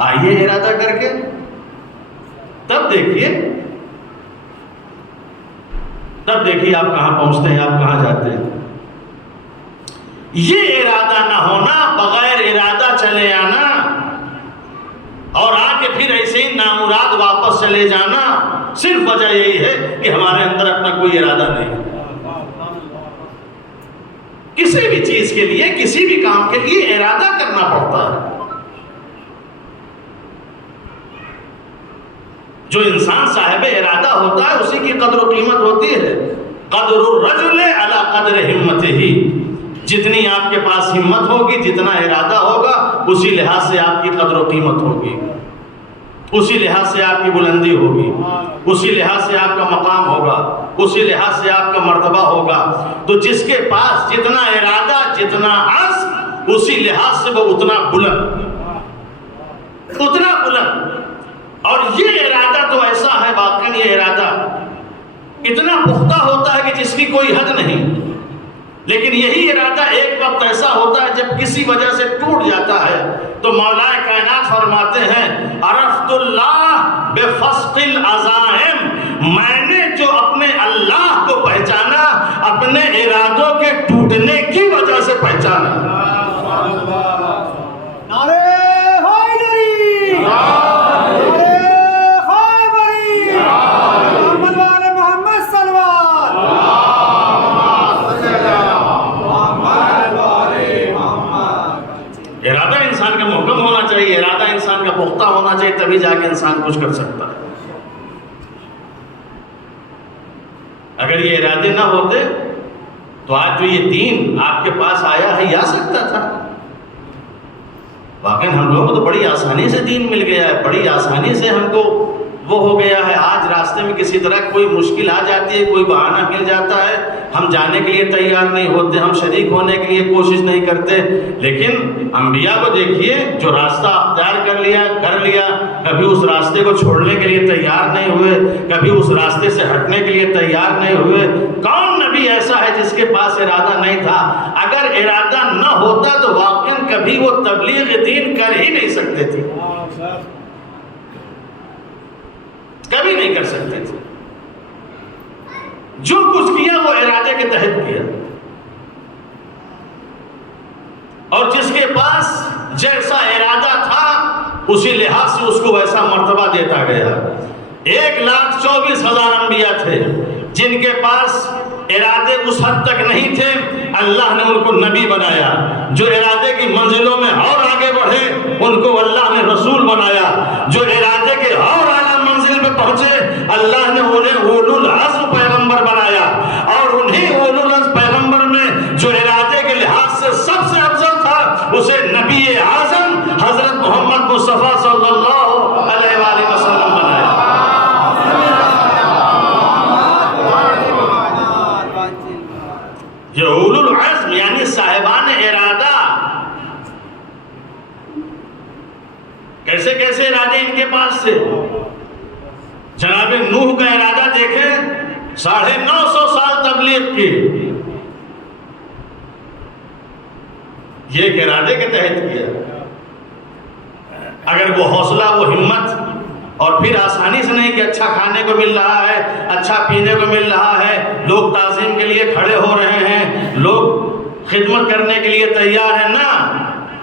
آئیے ارادہ کر کے، تب دیکھیے آپ کہاں پہنچتے ہیں، آپ کہاں جاتے ہیں. یہ ارادہ نہ ہونا، بغیر ارادہ چلے آنا اور آ کے پھر ایسے ہی نامراد واپس چلے جانا، صرف وجہ یہی ہے کہ ہمارے اندر اپنا کوئی ارادہ نہیں. کسی بھی چیز کے لیے، کسی بھی کام کے لیے ارادہ کرنا پڑتا ہے. جو انسان صاحب ارادہ ہوتا ہے اسی کی قدر و قیمت ہوتی ہے. قدر الرجل علی قدر ہمتہ، جتنی آپ کے پاس ہمت ہوگی، جتنا ارادہ ہوگا، اسی لحاظ سے آپ کی قدر و قیمت ہوگی، اسی لحاظ سے آپ کی بلندی ہوگی، اسی لحاظ سے آپ کا مقام ہوگا، اسی لحاظ سے آپ کا مرتبہ ہوگا. تو جس کے پاس جتنا ارادہ، جتنا عزم، اسی لحاظ سے وہ اتنا بلند. اور یہ ارادہ تو ایسا ہے، واقعاً یہ ارادہ اتنا پختہ ہوتا ہے کہ جس کی کوئی حد نہیں. لیکن یہی ارادہ ایک وقت ایسا ہوتا ہے جب کسی وجہ سے ٹوٹ جاتا ہے تو مولا کائنات فرماتے ہیں عرفت اللہ بفسق العزائم، میں نے جو اپنے اللہ کو پہچانا اپنے ارادوں کے ٹوٹنے کی وجہ سے پہچانا. نعرہ حیدری، پختہ ہونا چاہیے، تبھی جا کے انسان کچھ کر سکتا ہے. اگر یہ ارادے نہ ہوتے تو آج جو یہ دین آپ کے پاس آیا ہے، یہ آ سکتا تھا. واقعی ہم لوگوں کو تو بڑی آسانی سے دین مل گیا ہے، بڑی آسانی سے ہم کو وہ ہو گیا ہے. آج راستے میں کسی طرح کوئی مشکل آ جاتی ہے، کوئی بہانہ مل جاتا ہے، ہم جانے کے لیے تیار نہیں ہوتے، ہم شریک ہونے کے لیے کوشش نہیں کرتے. لیکن انبیاء کو دیکھیے، جو راستہ اختیار کر لیا، کبھی اس راستے کو چھوڑنے کے لیے تیار نہیں ہوئے، کبھی اس راستے سے ہٹنے کے لیے تیار نہیں ہوئے. کون نبی ایسا ہے جس کے پاس ارادہ نہیں تھا؟ اگر ارادہ نہ ہوتا تو واقعاً کبھی وہ تبلیغ دین کر ہی نہیں سکتے تھے، کبھی نہیں کر سکتے تھے. جو کچھ کیا وہ ارادے کے تحت کیا، اور جس کے پاس جیسا ارادہ تھا اسی لحاظ سے اس کو ویسا مرتبہ دیتا گیا. 1,24,000 انبیاء تھے جن کے پاس ارادے اس حد تک نہیں تھے، اللہ نے ان کو نبی بنایا. جو ارادے کی منزلوں میں اور آگے بڑھے ان کو اللہ نے رسول بنایا. جو ارادے کے اور اعلیٰ منزل پہ پہنچے اللہ نے انہیں اولو العزم پیغمبر بنایا. اور انہیں اولو العزم پیغمبر میں جو ارادے کے لحاظ سے سب سے افضل تھا اسے نبی اعظم حضرت محمد مصطفیٰ صلی اللہ علیہ وآلہ وسلم بنایا. یہ اولو العزم یعنی صاحبان ارادہ، کیسے کیسے ارادے ان کے پاس تھے. جناب نوح کا ارادہ دیکھیں، 950 سال تبلیغ کی، یہ ایک ارادے کے تحت کیا. اگر وہ حوصلہ، وہ ہمت، اور پھر آسانی سے نہیں کہ اچھا کھانے کو مل رہا ہے، اچھا پینے کو مل رہا ہے، لوگ تعظیم کے لیے کھڑے ہو رہے ہیں، لوگ خدمت کرنے کے لیے تیار ہیں. نا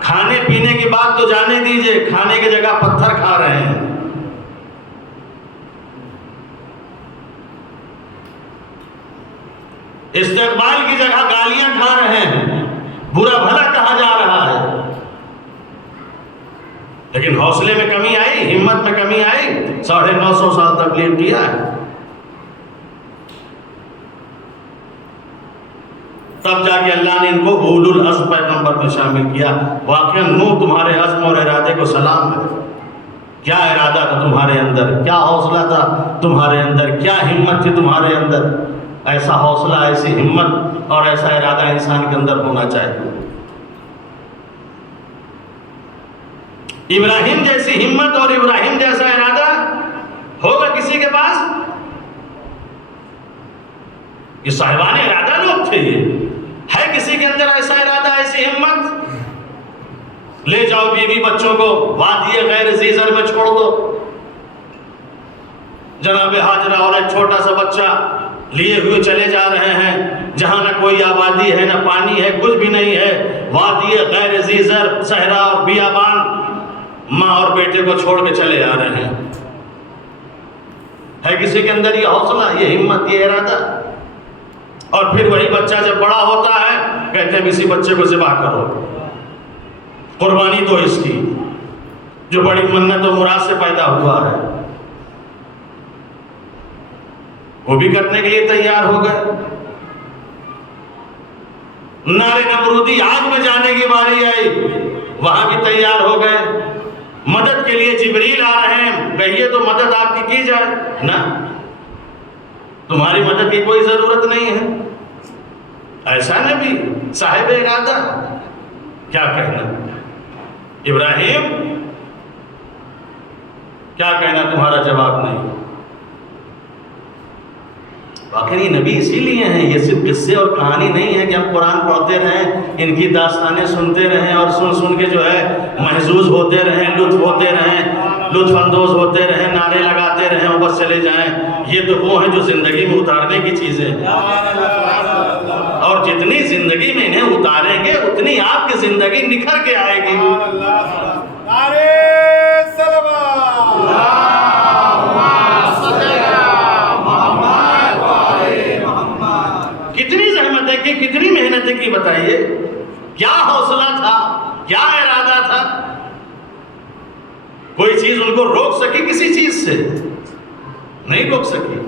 کھانے پینے کی بات تو جانے دیجئے، کھانے کی جگہ پتھر کھا رہے ہیں. استقبال کی جگہ گالیاں کھا رہے ہیں، برا بھلا کہا جا رہا ہے. لیکن لیکن حوصلے میں کمی آئی، ہمت میں کمی آئی، 950 سال تبلیغ کیا ہے، تب جا کے اللہ نے ان کو اولو العزم پیغمبر میں شامل کیا۔ واقعا نوح تمہارے عزم اور ارادے کو سلام ہے، کیا ارادہ تھا تمہارے اندر، کیا حوصلہ تھا تمہارے اندر، کیا ہمت تھی تمہارے اندر۔ ایسا حوصلہ، ایسی ہمت اور ایسا ارادہ انسان کے اندر ہونا چاہیے۔ ابراہیم جیسی ہمت اور ابراہیم جیسا ارادہ ہوگا کسی کے پاس؟ یہ صاحبان ارادہ لوگ تھے، یہ ہے کسی کے اندر ایسا ارادہ، ایسی ہمت؟ لے جاؤ بیوی بچوں کو وادی غیر ذی زر میں چھوڑ دو، جناب ہاجرہ اور ایک چھوٹا سا بچہ لیے ہوئے چلے جا رہے ہیں، جہاں نہ کوئی آبادی ہے، نہ پانی ہے، کچھ بھی نہیں ہے، وادی غیر ذی زر، صحرا اور بیابان، ماں اور بیٹے کو چھوڑ کے چلے آ رہے ہیں۔ ہے کسی کے اندر یہ حوصلہ، یہ ہمت، یہ ارادہ؟ اور پھر وہی بچہ جب بڑا ہوتا ہے کہتے ہیں اسی بچے کو ذبح کرو، قربانی دو اس کی، جو بڑی منت و مراد سے پیدا ہوا ہے۔ وہ بھی کرنے کے لیے تیار ہو گئے۔ نارے نمرودی آگ میں جانے کی باری آئی، وہاں بھی تیار ہو گئے۔ مدد کے لیے جبریل آ رہے ہیں، کہیے تو مدد آپ کی جائے نا، تمہاری مدد کی کوئی ضرورت نہیں ہے۔ ایسا نبی صاحب ارادہ، کیا کہنا؟ ابراہیم کیا کہنا، تمہارا جواب نہیں۔ واقعی یہ نبی اسی لیے ہیں، یہ صرف قصے اور کہانی نہیں ہے کہ ہم قرآن پڑھتے رہیں، ان کی داستانیں سنتے رہیں اور سن کے جو ہے محظوظ ہوتے رہیں، لطف ہوتے رہیں، لطف اندوز ہوتے رہیں، نعرے لگاتے رہیں اور بس چلے جائیں۔ یہ تو وہ ہیں جو زندگی میں اتارنے کی چیزیں ہیں، اور جتنی زندگی میں انہیں اتاریں گے اتنی آپ کی زندگی نکھر کے آئے گی۔ کتنی زحمتیں کی، کتنی محنتیں کی، بتائیے کیا حوصلہ تھا، کیا ارادہ تھا؟ کوئی چیز ان کو روک سکی کسی چیز سے؟ نہیں روک سکی۔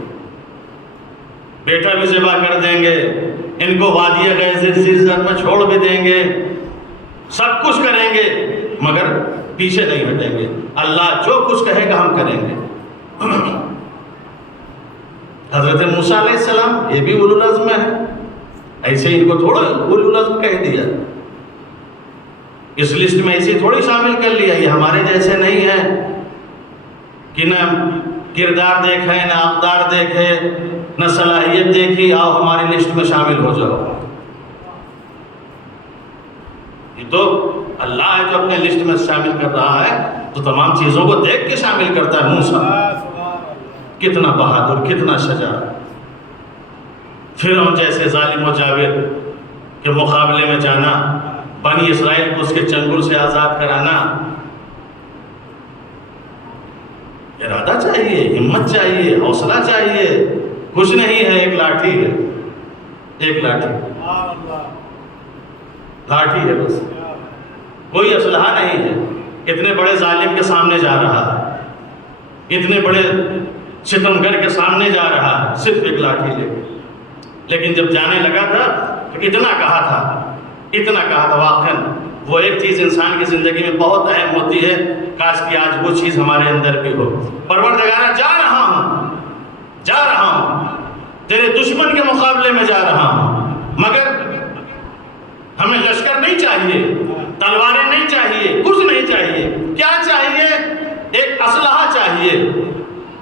بیٹا بھی ذبح کر دیں گے، ان کو وادی غیر ذی زر میں چھوڑ بھی دیں گے، سب کچھ کریں گے، مگر پیچھے نہیں ہٹیں گے۔ اللہ جو کچھ کہے گا ہم کریں گے۔ حضرت موسیٰ علیہ السلام یہ بھی اولو العزم میں ہے، ایسے ان کو تھوڑا اولو العزم کہہ دیا، اس لسٹ میں ایسے تھوڑی شامل کر لیا۔ یہ ہمارے جیسے نہیں ہے کہ نہ کردار دیکھے، نہ اقدار دیکھے، نہ صلاحیت دیکھی، آؤ ہماری لسٹ میں شامل ہو جاؤ۔ یہ تو اللہ ہے جو اپنے لسٹ میں شامل کر رہا ہے، تو تمام چیزوں کو دیکھ کے شامل کرتا ہے۔ موسیٰ کتنا بہادر، کتنا شجاع، فرعون جیسے ظالم و جابر کے مقابلے میں جانا، بنی اسرائیل کو اس کے چنگل سے آزاد کرانا۔ ارادہ چاہیے، ہمت چاہیے، حوصلہ چاہیے، کچھ نہیں ہے، ایک لاٹھی ہے، ایک لاٹھی ہے بس، کوئی اسلحہ نہیں ہے۔ اتنے بڑے ظالم کے سامنے جا رہا ہے، اتنے بڑے ستمگر کے سامنے جا رہا ہے، صرف ایک لاٹھی لے کے۔ لیکن جب جانے لگا تھا تو اتنا کہا تھا، واقعاً وہ ایک چیز انسان کی زندگی میں بہت اہم ہوتی ہے، کاش کہ آج وہ چیز ہمارے اندر بھی ہو۔ پروردگارہ جا رہا ہوں، تیرے دشمن کے مقابلے میں جا رہا ہوں، مگر ہمیں لشکر نہیں چاہیے، تلواریں نہیں چاہیے، کچھ نہیں چاہیے۔ کیا چاہیے؟ ایک اسلحہ چاہیے،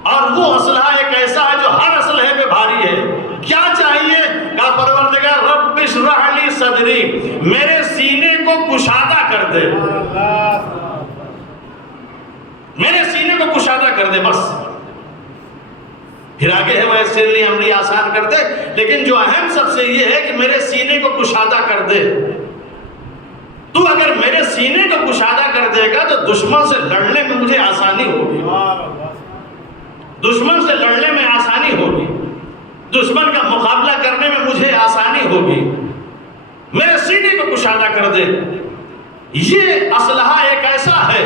اور وہ اسلحہ ایک ایسا ہے جو ہر اسلحے پہ بھاری ہے۔ کیا چاہیے؟ کہا پروردگار رب اشرح لی صدری، میرے سینے کو کشادہ کر دے، میرے سینے کو کشادہ کر دے، بس۔ پھر آگے ہے ویسر لی امری، آسان کر دے، لیکن جو اہم سب سے یہ ہے کہ میرے سینے کو کشادہ کر دے۔ تو اگر میرے سینے کو کشادہ کر دے گا تو دشمن سے لڑنے میں مجھے آسانی ہوگی، دشمن سے لڑنے میں آسانی ہوگی، دشمن کا مقابلہ کرنے میں مجھے آسانی ہوگی۔ میرے سینے کو کشادہ کر دے۔ یہ اسلحہ ایک ایسا ہے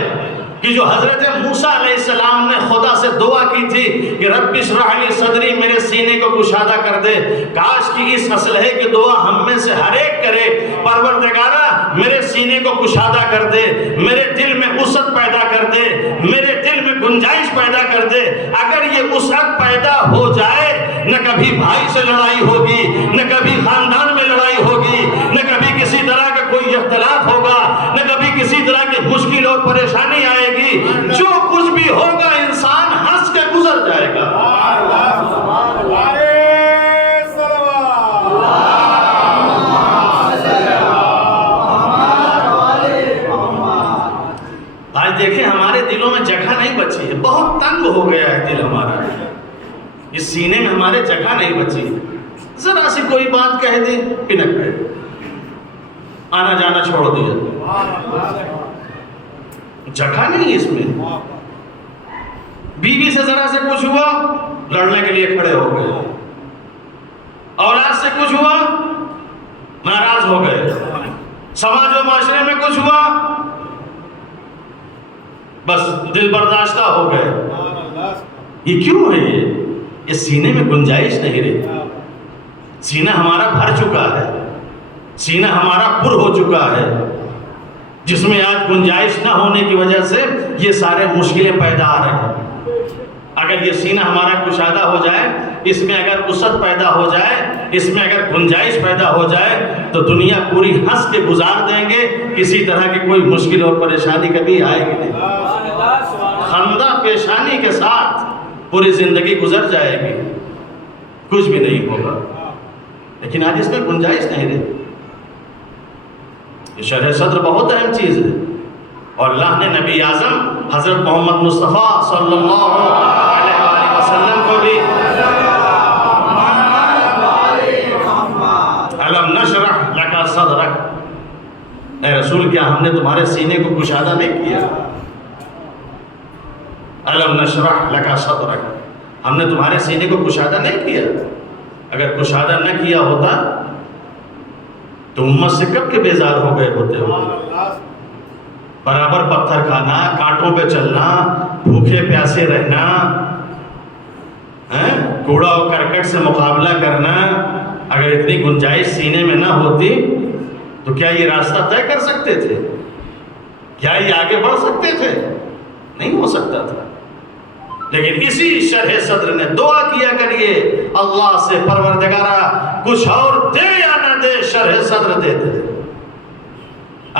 کہ جو حضرت موسیٰ علیہ السلام نے خدا سے دعا کی تھی کہ رب اشرح لی صدری، میرے سینے کو کشادہ کر دے، کاش کی اس اسلحے کی دعا ہم میں سے ہر ایک کرے، پروردگارہ میرے سینے کو کشادہ کر دے، میرے دل میں وسعت پیدا کر دے، میرے دل میں گنجائش پیدا کر دے۔ اگر یہ وسعت پیدا ہو جائے، نہ کبھی بھائی سے لڑائی ہوگی، نہ کبھی خاندان میں لڑائی ہوگی، نہ کبھی کسی طرح کا کوئی اختلاف ہوگا، نہ کبھی کسی طرح کی مشکل اور پریشانی آئے گی، جو کچھ بھی ہوگا انسان ہنس کے گزر جائے گا۔ آج دیکھیں ہمارے دلوں میں جگہ نہیں بچی ہے، بہت تنگ ہو گیا ہے دل ہمارا، اس سینے میں ہمارے جگہ نہیں بچی، ذرا سی کوئی بات کہہ دی پنک گئے، آنا جانا چھوڑ دیا، جگہ نہیں اس میں۔ بیوی سے ذرا سے کچھ ہوا لڑنے کے لیے کھڑے ہو گئے، اولاد سے کچھ ہوا ناراض ہو گئے، سماج و معاشرے میں کچھ ہوا بس دل برداشتہ ہو گئے۔ یہ کیوں ہے؟ یہ سینے میں گنجائش نہیں رہتی، سینہ ہمارا بھر چکا ہے، سینہ ہمارا پر ہو چکا ہے، جس میں آج گنجائش نہ ہونے کی وجہ سے یہ سارے مشکلیں پیدا آ رہے ہیں۔ اگر یہ سینہ ہمارا کشادہ ہو جائے، اس میں اگر وسعت پیدا ہو جائے، اس میں اگر گنجائش پیدا ہو جائے، تو دنیا پوری ہنس کے گزار دیں گے، کسی طرح کی کوئی مشکل اور پریشانی کبھی آئے گی نہیں، خندہ پیشانی کے ساتھ پوری زندگی گزر جائے گی، کچھ بھی نہیں ہوگا۔ لیکن آج اس میں گنجائش نہیں رہتی۔ یہ شرح صدر بہت اہم چیز ہے، اور اللہ نے نبی اعظم حضرت محمد مصطفیٰ صلی اللہ علیہ وآلہ وسلم کو بھی الم نشرح لک صدرک، اے رسول کیا ہم نے تمہارے سینے کو کشادہ نہیں کیا؟ الم نشرح لک صدرک، ہم نے تمہارے سینے کو کشادہ نہیں کیا؟ اگر کشادہ نہ کیا ہوتا تو امت سے کب کے بیزار ہو گئے ہوتے ہو؟ برابر پتھر کھانا، کانٹوں پہ چلنا، بھوکے پیاسے رہنا، کوڑا و کرکٹ سے مقابلہ کرنا، اگر اتنی گنجائش سینے میں نہ ہوتی تو کیا یہ راستہ طے کر سکتے تھے؟ کیا یہ آگے بڑھ سکتے تھے؟ نہیں ہو سکتا تھا۔ لیکن اسی شرح صدر نے دعا کیا کریے اللہ سے، پروردگارہ کچھ اور دے یا نہ دے، شرح صدر دے دے۔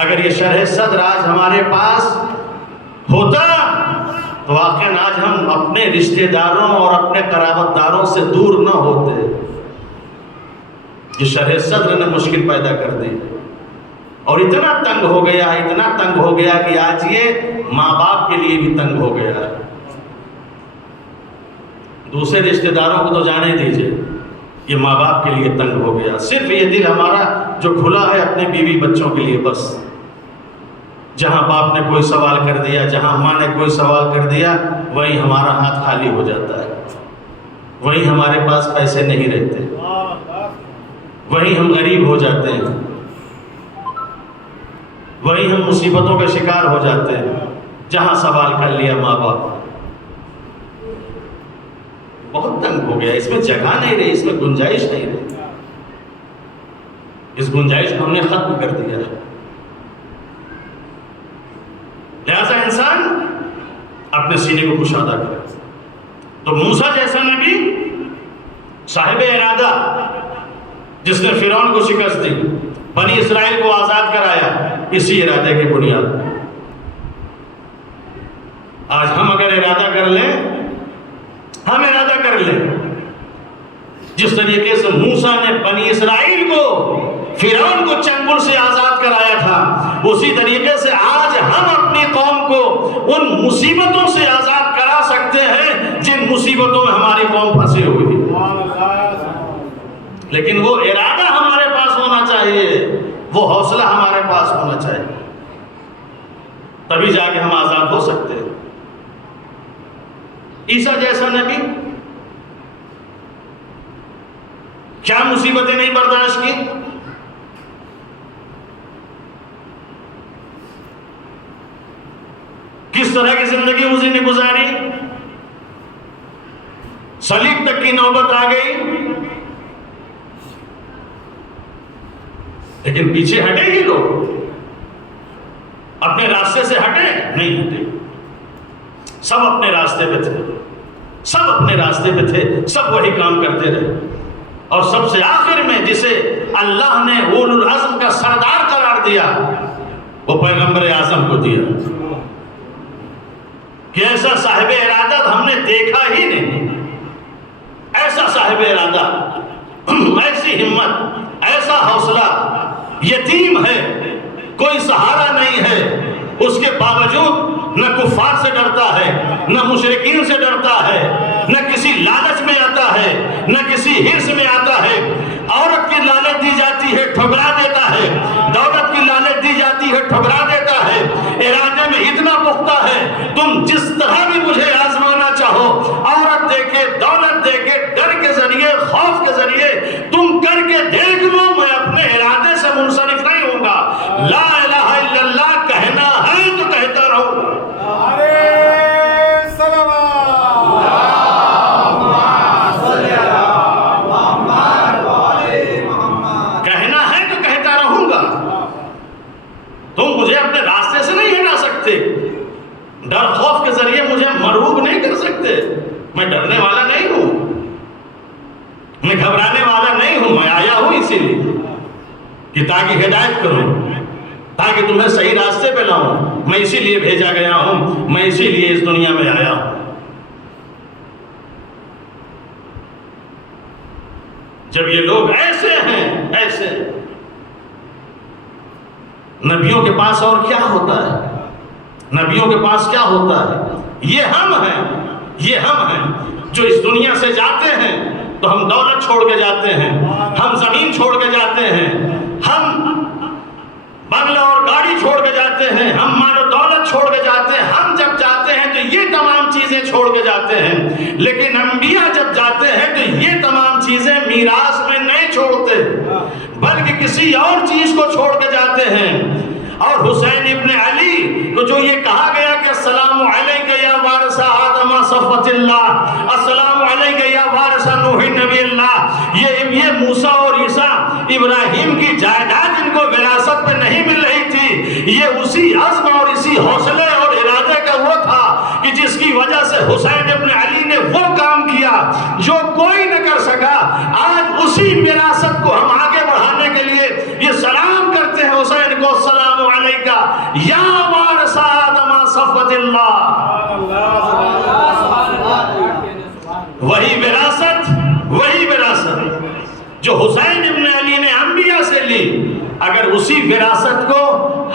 اگر یہ شرح صدر آج ہمارے پاس ہوتا تو واقعاً آج ہم اپنے رشتہ داروں اور اپنے قرابت داروں سے دور نہ ہوتے۔ یہ شرح صدر نے مشکل پیدا کر دی، اور اتنا تنگ ہو گیا، اتنا تنگ ہو گیا کہ آج یہ ماں باپ کے لیے بھی تنگ ہو گیا ہے۔ دوسرے رشتہ داروں کو تو جانے دیجئے، یہ ماں باپ کے لیے تنگ ہو گیا۔ صرف یہ دل ہمارا جو کھلا ہے اپنے بیوی بچوں کے لیے، بس جہاں باپ نے کوئی سوال کر دیا، جہاں ماں نے کوئی سوال کر دیا، وہیں ہمارا ہاتھ خالی ہو جاتا ہے، وہیں ہمارے پاس پیسے نہیں رہتے، وہیں ہم غریب ہو جاتے ہیں، وہیں ہم مصیبتوں کے شکار ہو جاتے ہیں، جہاں سوال کر لیا ماں باپ۔ بہت تنگ ہو گیا، اس میں جگہ نہیں رہی، اس میں گنجائش نہیں رہی، اس گنجائش کو ہم نے ختم کر دیا ہے۔ لہذا انسان اپنے سینے کو کشادہ کرے۔ تو موسیٰ جیسا نبی صاحب ارادہ، جس نے فرعون کو شکست دی، بنی اسرائیل کو آزاد کرایا، اسی ارادے کی بنیاد پر۔ آج ہم اگر ارادہ کر لیں، ہم ارادہ کر لیں، جس طریقے سے موسیٰ نے بنی اسرائیل کو فرعون کو چنگل سے آزاد کرایا تھا، اسی طریقے سے آج ہم اپنی قوم کو ان مصیبتوں سے آزاد کرا سکتے ہیں جن مصیبتوں میں ہماری قوم پھنسی ہوئی ہے۔ لیکن وہ ارادہ ہمارے پاس ہونا چاہیے، وہ حوصلہ ہمارے پاس ہونا چاہیے، تبھی جا کے ہم آزاد ہو سکتے ہیں۔ عیسیٰ جیسا نبی کیا مصیبتیں نہیں برداشت کی؟ کس طرح کی زندگی اسی نے گزاری، صلیب تک کی نوبت آ گئی، لیکن پیچھے ہٹے ہی لوگ، اپنے راستے سے ہٹے نہیں ہٹے، سب اپنے راستے پہ تھے، سب اپنے راستے پہ تھے، سب وہی کام کرتے رہے، اور سب سے آخر میں جسے اللہ نے اولو العزم کا سردار قرار دیا وہ پیغمبر اعظم کو دیا کہ ایسا صاحب ارادت ہم نے دیکھا ہی نہیں، ایسا صاحب ارادہ، ایسی ہمت، ایسا حوصلہ، یتیم ہے، کوئی سہارا نہیں ہے، اس کے باوجود نہ کفار سے ڈرتا ہے، نہ مشرکین سے ڈرتا ہے، نہ کسی لالچ میں آتا ہے، نہ کسی حرص میں آتا ہے، عورت کی لالچ دی جاتی ہے ٹھکرا دیتا ہے، دولت کی لالچ دی جاتی ہے ٹھکرا دیتا ہے، ارادے میں اتنا پختہ ہے تم جس طرح بھی مجھے آزمانا چاہو، عورت دے کے، دولت دے کے، ڈر کے ذریعے، خوف کے ذریعے تم کر کے دیکھ لو، میں اپنے ارادے سے منصرف نہیں ہوں گا، لا الہ الا اللہ کہنا ہے تو کہتا رہوں گا۔ کہنا ہے تو کہتا رہوں گا، تم مجھے اپنے راستے سے نہیں ہٹا سکتے، ڈر خوف کے ذریعے مجھے مرعوب نہیں کر سکتے، میں ڈرنے والا نہیں ہوں، میں گھبرانے والا نہیں ہوں، میں آیا ہوں اسی لیے کہ تاکہ ہدایت کروں، تاکہ تمہیں صحیح راستے پہ لاؤں، میں اسی لیے بھیجا گیا ہوں، میں اسی لیے اس دنیا میں آیا ہوں۔ جب یہ لوگ ایسے ہیں، ایسے نبیوں کے پاس اور کیا ہوتا ہے، نبیوں کے پاس کیا ہوتا ہے، یہ ہم ہیں جو اس دنیا سے جاتے ہیں تو ہم دولت چھوڑ کے جاتے ہیں، ہم زمین چھوڑ کے جاتے ہیں، ہم بنگلہ اور گاڑی چھوڑ کے جاتے ہیں، ہم مال و دولت چھوڑ کے جاتے ہیں، ہم جب جاتے ہیں تو یہ تمام چیزیں چھوڑ کے جاتے ہیں، لیکن انبیاء جب جاتے ہیں تو یہ تمام چیزیں میراث میں نہیں چھوڑتے بلکہ کسی اور چیز کو چھوڑ کے جاتے ہیں۔ اور حسین ابن علی کو جو یہ کہا گیا کہ السلام علیک یا وارث آدم صفوۃ اللہ، السلام علیک یا وارث نوح نبی اللہ، یہ موسیٰ اور عیسیٰ ابراہیم کی جائیداد ان کو وراثت پہ نہیں مل رہی تھی، یہ اسی عزم اور اسی حوصلے اور ارادے کا وہ تھا کہ جس کی وجہ سے حسین ابن علی نے وہ کام کیا جو کوئی نہ کر سکا۔ آج اسی وراثت کو ہم آگے بڑھانے کے لیے یہ سلام کرتے ہیں حسین کو، السلام علیکہ یا وارث آدم صفوۃ اللہ۔ وہی وراثت جو حسین ابن علی نے انبیاء سے لی، اگر اسی وراثت کو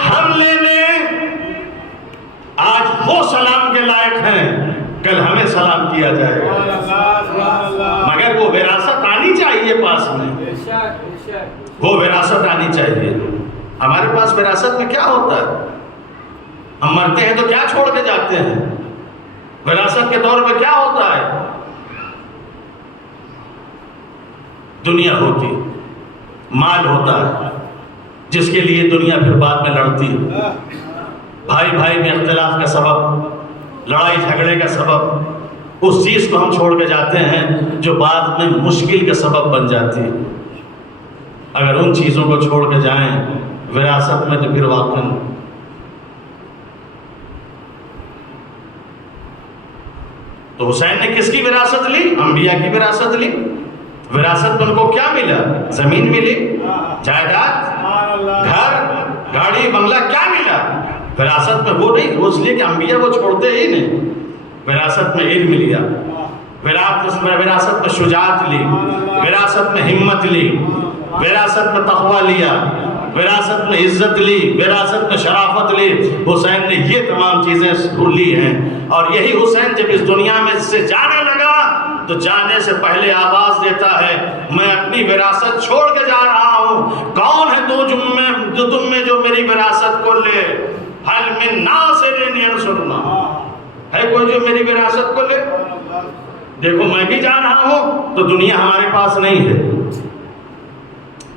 ہم لے لیں، آج وہ سلام کے لائق ہیں، کل ہمیں سلام کیا جائے گا، مگر وہ وراثت آنی چاہیے پاس میں، وہ وراثت آنی چاہیے۔ ہمارے پاس وراثت میں کیا ہوتا ہے؟ ہم مرتے ہیں تو کیا چھوڑ کے جاتے ہیں؟ وراثت کے طور پہ کیا ہوتا ہے؟ دنیا ہوتی، مال ہوتا ہے، جس کے لیے دنیا پھر بعد میں لڑتی ہے، بھائی بھائی میں اختلاف کا سبب، لڑائی جھگڑے کا سبب، اس چیز کو ہم چھوڑ کے جاتے ہیں جو بعد میں مشکل کا سبب بن جاتی ہے۔ اگر ان چیزوں کو چھوڑ کے جائیں وراثت میں تو پھر واقعاً تو حسین نے کس کی وراثت لی؟ انبیاء کی وراثت لی۔ وراثت میں ان کو کیا ملا؟ زمین ملی، جائیداد، گھر، گاڑی، بنگلہ، کیا ملا؟ وراثت میں وہ نہیں، وہ اس لیے کہ انبیاء وہ چھوڑتے ہی نہیں۔ وراثت میں علم لیا، وراثت میں شجاعت لی، وراثت میں ہمت لی، وراثت میں تقوی لیا، وراثت میں عزت لی، وراثت میں شرافت لی۔ حسین نے یہ تمام چیزیں لی ہیں، اور یہی حسین جب اس دنیا میں سے جانے لگا تو جانے سے پہلے آواز دیتا ہے، میں اپنی وراثت چھوڑ کے جا رہا ہوں، کون ہے تو تم میں جو میری وراثت کو لے؟ حل من ناصر ینصرنا، ہے کوئی جو میری وراثت کو لے؟ دیکھو میں بھی جا رہا ہوں تو دنیا ہمارے پاس نہیں ہے،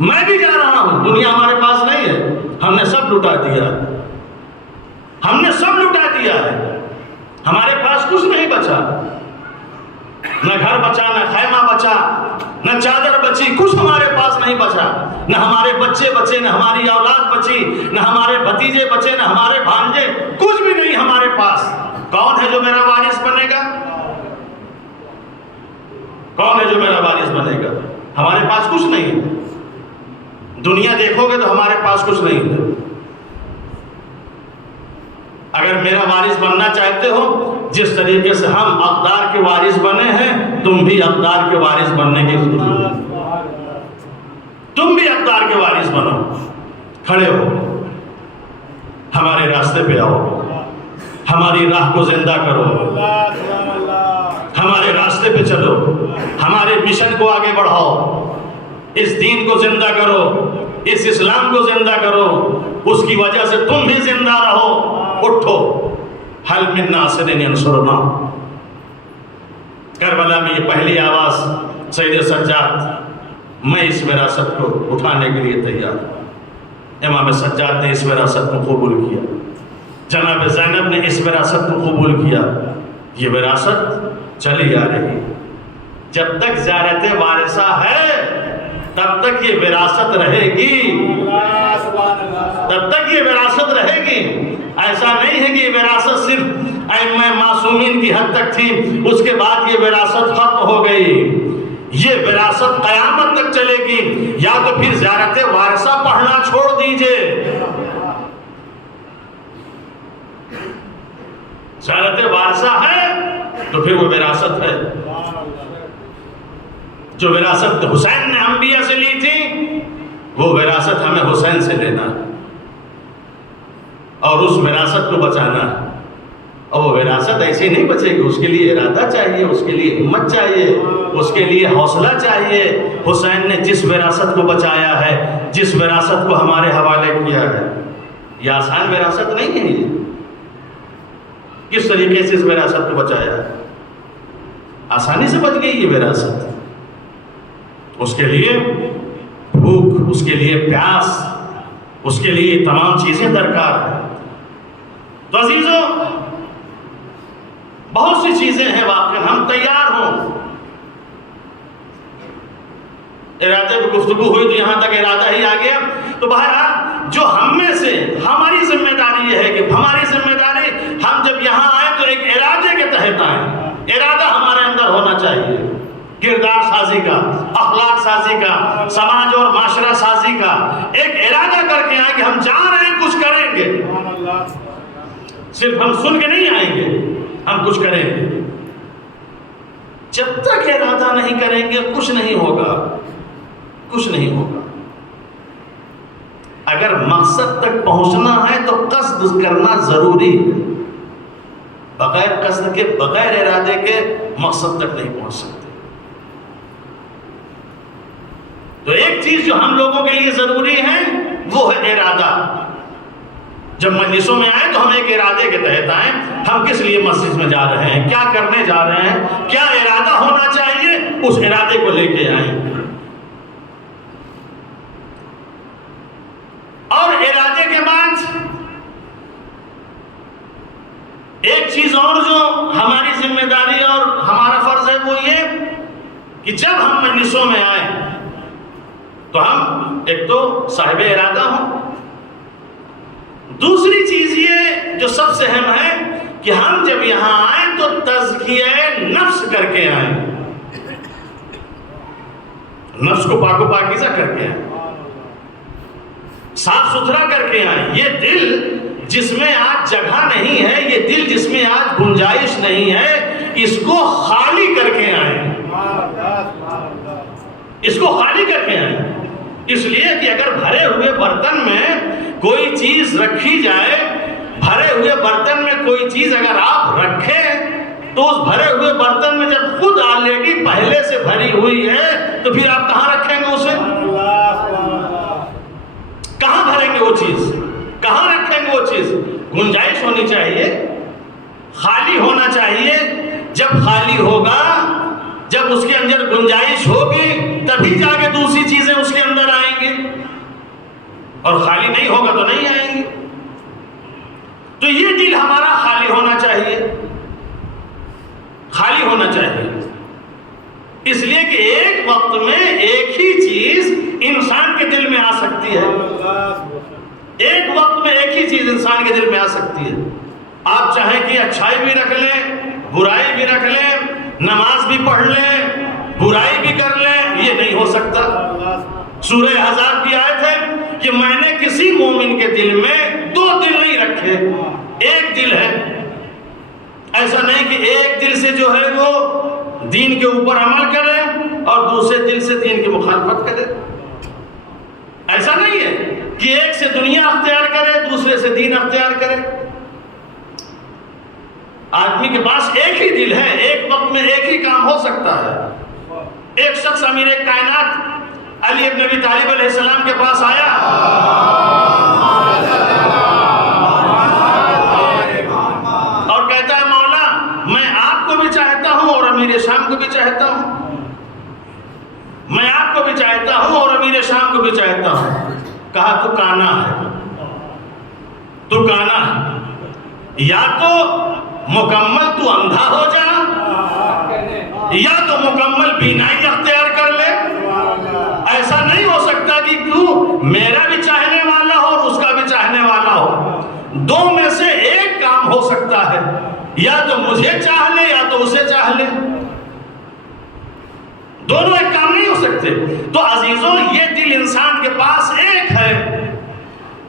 میں بھی جا رہا ہوں، دنیا ہمارے پاس نہیں ہے، ہم نے سب لٹا دیا، ہم نے سب لٹا دیا ہے، ہمارے پاس کچھ نہیں بچا، نہ گھر بچا، نہ خیمہ بچا، نہ چادر بچی، کچھ ہمارے پاس نہیں بچا، نہ ہمارے بچے بچے، نہ ہماری اولاد بچی، نہ ہمارے بھتیجے بچے، نہ ہمارے بھانجے، کچھ بھی نہیں ہمارے پاس۔ کون ہے جو میرا وارث بنے گا؟ کون ہے جو میرا وارث بنے گا؟ ہمارے پاس کچھ نہیں ہے، دنیا دیکھو گے تو ہمارے پاس کچھ نہیں ہے۔ اگر میرا وارث بننا چاہتے ہو، جس طریقے سے ہم اقدار کے وارث بنے ہیں، تم بھی اقدار کے وارث بننے کی ضرورت ہے۔ تم بھی اقدار کے وارث بنو، کھڑے ہو، ہمارے راستے پہ آؤ، ہماری راہ کو زندہ کرو، ہمارے راستے پہ چلو، ہمارے مشن کو آگے بڑھاؤ، اس دین کو زندہ کرو، اس اسلام کو زندہ کرو، اس کی وجہ سے تم بھی زندہ رہو۔ اٹھو، حل من ناصر ینصرنا۔ کربلا میں یہ پہلی آواز سید سجاد، میں اس وراثت کو اٹھانے کے لیے تیار ہوں۔ امام سجاد نے اس وراثت کو قبول کیا، جناب زینب نے اس وراثت کو قبول کیا۔ یہ وراثت چلی آ رہی، جب تک زیارت وارثہ ہے تب تک یہ وراثت رہے گی، تب تک یہ وراثت رہے گی۔ ایسا نہیں ہے کہ یہ وراثت صرف ائمہ معصومین کی حد تک تھی، اس کے بعد یہ وراثت ختم ہو گئی۔ یہ وراثت قیامت تک چلے گی، یا تو پھر زیارت وارثہ پڑھنا چھوڑ دیجئے۔ زیارت وارثہ ہے تو پھر وہ وراثت ہے۔ جو وراثت حسین نے انبیاء سے لی تھی، وہ وراثت ہمیں حسین سے لینا ہے، اور اس وراثت کو بچانا ہے۔ اور وہ وراثت ایسے نہیں بچے گی، اس کے لیے ارادہ چاہیے، اس کے لیے ہمت چاہیے، اس کے لیے حوصلہ چاہیے۔ حسین نے جس وراثت کو بچایا ہے، جس وراثت کو ہمارے حوالے کیا ہے، یہ آسان وراثت نہیں ہے۔ یہ کس طریقے سے اس وراثت کو بچایا ہے؟ آسانی سے بچ گئی یہ وراثت۔ اس کے لیے بھوک، اس کے لیے پیاس، اس کے لیے تمام چیزیں درکار ہیں۔ تو عزیزوں، بہت سی چیزیں ہیں، واقعا ہم تیار ہوں۔ ارادے پہ گفتگو ہوئی تو یہاں تک ارادہ ہی آ گیا۔ تو بہرحال جو ہم میں سے ہماری ذمہ داری یہ ہے کہ ہماری ذمہ داری، ہم جب یہاں آئے تو ایک ارادے کے تحت آئیں۔ ارادہ ہمارے اندر ہونا چاہیے، کردار سازی کا، اخلاق سازی کا، سماج اور معاشرہ سازی کا۔ ایک ارادہ کر کے آئیں کہ ہم جا رہے ہیں، کچھ کریں گے۔ صرف ہم سن کے نہیں آئیں گے، ہم کچھ کریں گے۔ جب تک ارادہ نہیں کریں گے کچھ نہیں ہوگا، کچھ نہیں ہوگا۔ اگر مقصد تک پہنچنا ہے تو قصد کرنا ضروری ہے۔ بغیر قصد کے، بغیر ارادے کے مقصد تک نہیں پہنچ سکتے۔ تو ایک چیز جو ہم لوگوں کے لیے ضروری ہے وہ ہے ارادہ۔ جب مجلسوں میں آئیں تو ہم ایک ارادے کے تحت آئیں، ہم کس لیے مسجد میں جا رہے ہیں، کیا کرنے جا رہے ہیں، کیا ارادہ ہونا چاہیے، اس ارادے کو لے کے آئیں۔ اور ارادے کے بعد ایک چیز اور جو ہماری ذمہ داری اور ہمارا فرض ہے وہ یہ کہ جب ہم مجلسوں میں آئیں تو ہم ایک تو صاحب ارادہ ہوں، دوسری چیز یہ جو سب سے اہم ہے کہ ہم جب یہاں آئیں تو تزکیہ نفس کر کے آئیں، نفس کو پاک و پاکیزہ کر کے آئیں، صاف ستھرا کر کے آئیں۔ یہ دل جس میں آج جگہ نہیں ہے، یہ دل جس میں آج گنجائش نہیں ہے، اس کو خالی کر کے آئیں، اس کو خالی کر کے آئیں۔ اس لیے کہ اگر بھرے ہوئے برتن میں کوئی چیز رکھی جائے، بھرے ہوئے برتن میں کوئی چیز اگر آپ رکھیں تو اس بھرے ہوئے برتن میں جب خود آلریڈی پہلے سے بھری ہوئی ہے تو پھر آپ کہاں رکھیں گے اسے؟ کہاں بھریں گے وہ چیز؟ کہاں رکھیں گے وہ چیز؟ گنجائش ہونی چاہیے، خالی ہونا چاہیے۔ جب خالی ہوگا، جب اس کے اندر گنجائش ہوگی، تبھی جا کے دوسری چیزیں اس کے اندر آئیں گی، اور خالی نہیں ہوگا تو نہیں آئیں گی۔ تو یہ وقت میں ایک ہی چیز انسان کے دل میں آ سکتی ہے. ایک وقت میں ایک ہی چیز انسان کے دل میں آ سکتی ہے. آپ چاہیں کہ اچھائی بھی رکھ لیں, برائی بھی رکھ لیں, نماز بھی پڑھ لیں, برائی بھی کر لیں, یہ نہیں ہو سکتا. سورہ احزاب کی آیت ہے کہ میں نے کسی مومن کے دل میں دو دل نہیں رکھے, ایک دل ہے. ایسا نہیں کہ ایک دل سے جو ہے وہ دین کے اوپر عمل کرے اور دوسرے دل سے دین کی مخالفت کرے. ایسا نہیں ہے کہ ایک سے دنیا اختیار کرے دوسرے سے دین اختیار کرے. آدمی کے پاس ایک ہی دل ہے, ایک وقت میں ایک ہی کام ہو سکتا ہے. ایک شخص امیر کائنات علی ابن ابی طالب علیہ السلام کے پاس آیا اور کہتا ہے مولا میں آپ کو بھی چاہتا ہوں اور امیر شام کو بھی چاہتا ہوں, میں آپ کو بھی چاہتا ہوں اور امیر شام کو بھی چاہتا ہوں. کہا تو کانا ہے, تو کانا ہے, یا تو مکمل تو اندھا ہو جا یا تو مکمل بینائی اختیار کر لے. ایسا نہیں ہو سکتا کہ تو میرا بھی چاہنے والا ہو اور اس کا بھی چاہنے والا ہو. دو میں سے ایک کام ہو سکتا ہے, یا تو مجھے چاہ لے یا تو اسے چاہ لے. دونوں ایک کام نہیں ہو سکتے. تو عزیزوں یہ دل انسان کے پاس ایک ہے,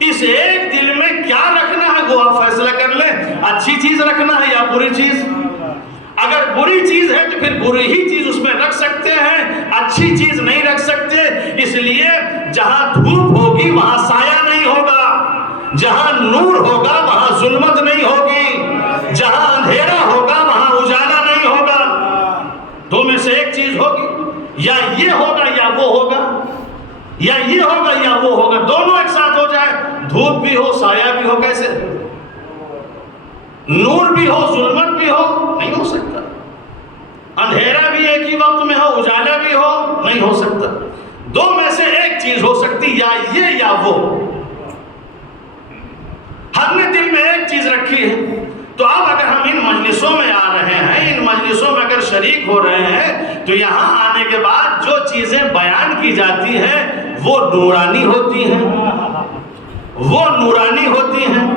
اس ایک دل میں کیا رکھنا ہے وہ آپ فیصلہ کر لیں. اچھی چیز رکھنا ہے یا بری چیز. اگر بری چیز ہے تو پھر بری ہی چیز اس میں رکھ سکتے ہیں, اچھی چیز نہیں رکھ سکتے. اس لیے جہاں دھوپ ہوگی وہاں سایہ نہیں ہوگا, جہاں نور ہوگا وہاں ظلمت نہیں ہوگی, جہاں اندھیرا ہوگا وہاں اجالا نہیں ہوگا. دو میں سے ایک چیز ہوگی, یا یہ ہوگا یا وہ ہوگا, یا یہ ہوگا یا وہ ہوگا. دونوں ایک ساتھ ہو جائے, دھوپ بھی ہو سایہ بھی ہو, کیسے؟ نور بھی ہو ظلمت بھی ہو, نہیں ہو سکتا. اندھیرا بھی ایک ہی وقت میں ہو اجالا بھی ہو, نہیں ہو سکتا. دو میں سے ایک چیز ہو سکتی, یا یہ یا وہ. ہم نے دل میں ایک چیز رکھی ہے. تو اب اگر ہم ان مجلسوں میں آ رہے ہیں, ان مجلسوں میں اگر شریک ہو رہے ہیں, تو یہاں آنے کے بعد جو چیزیں بیان کی جاتی ہیں وہ نورانی ہوتی ہیں, وہ نورانی ہوتی ہیں.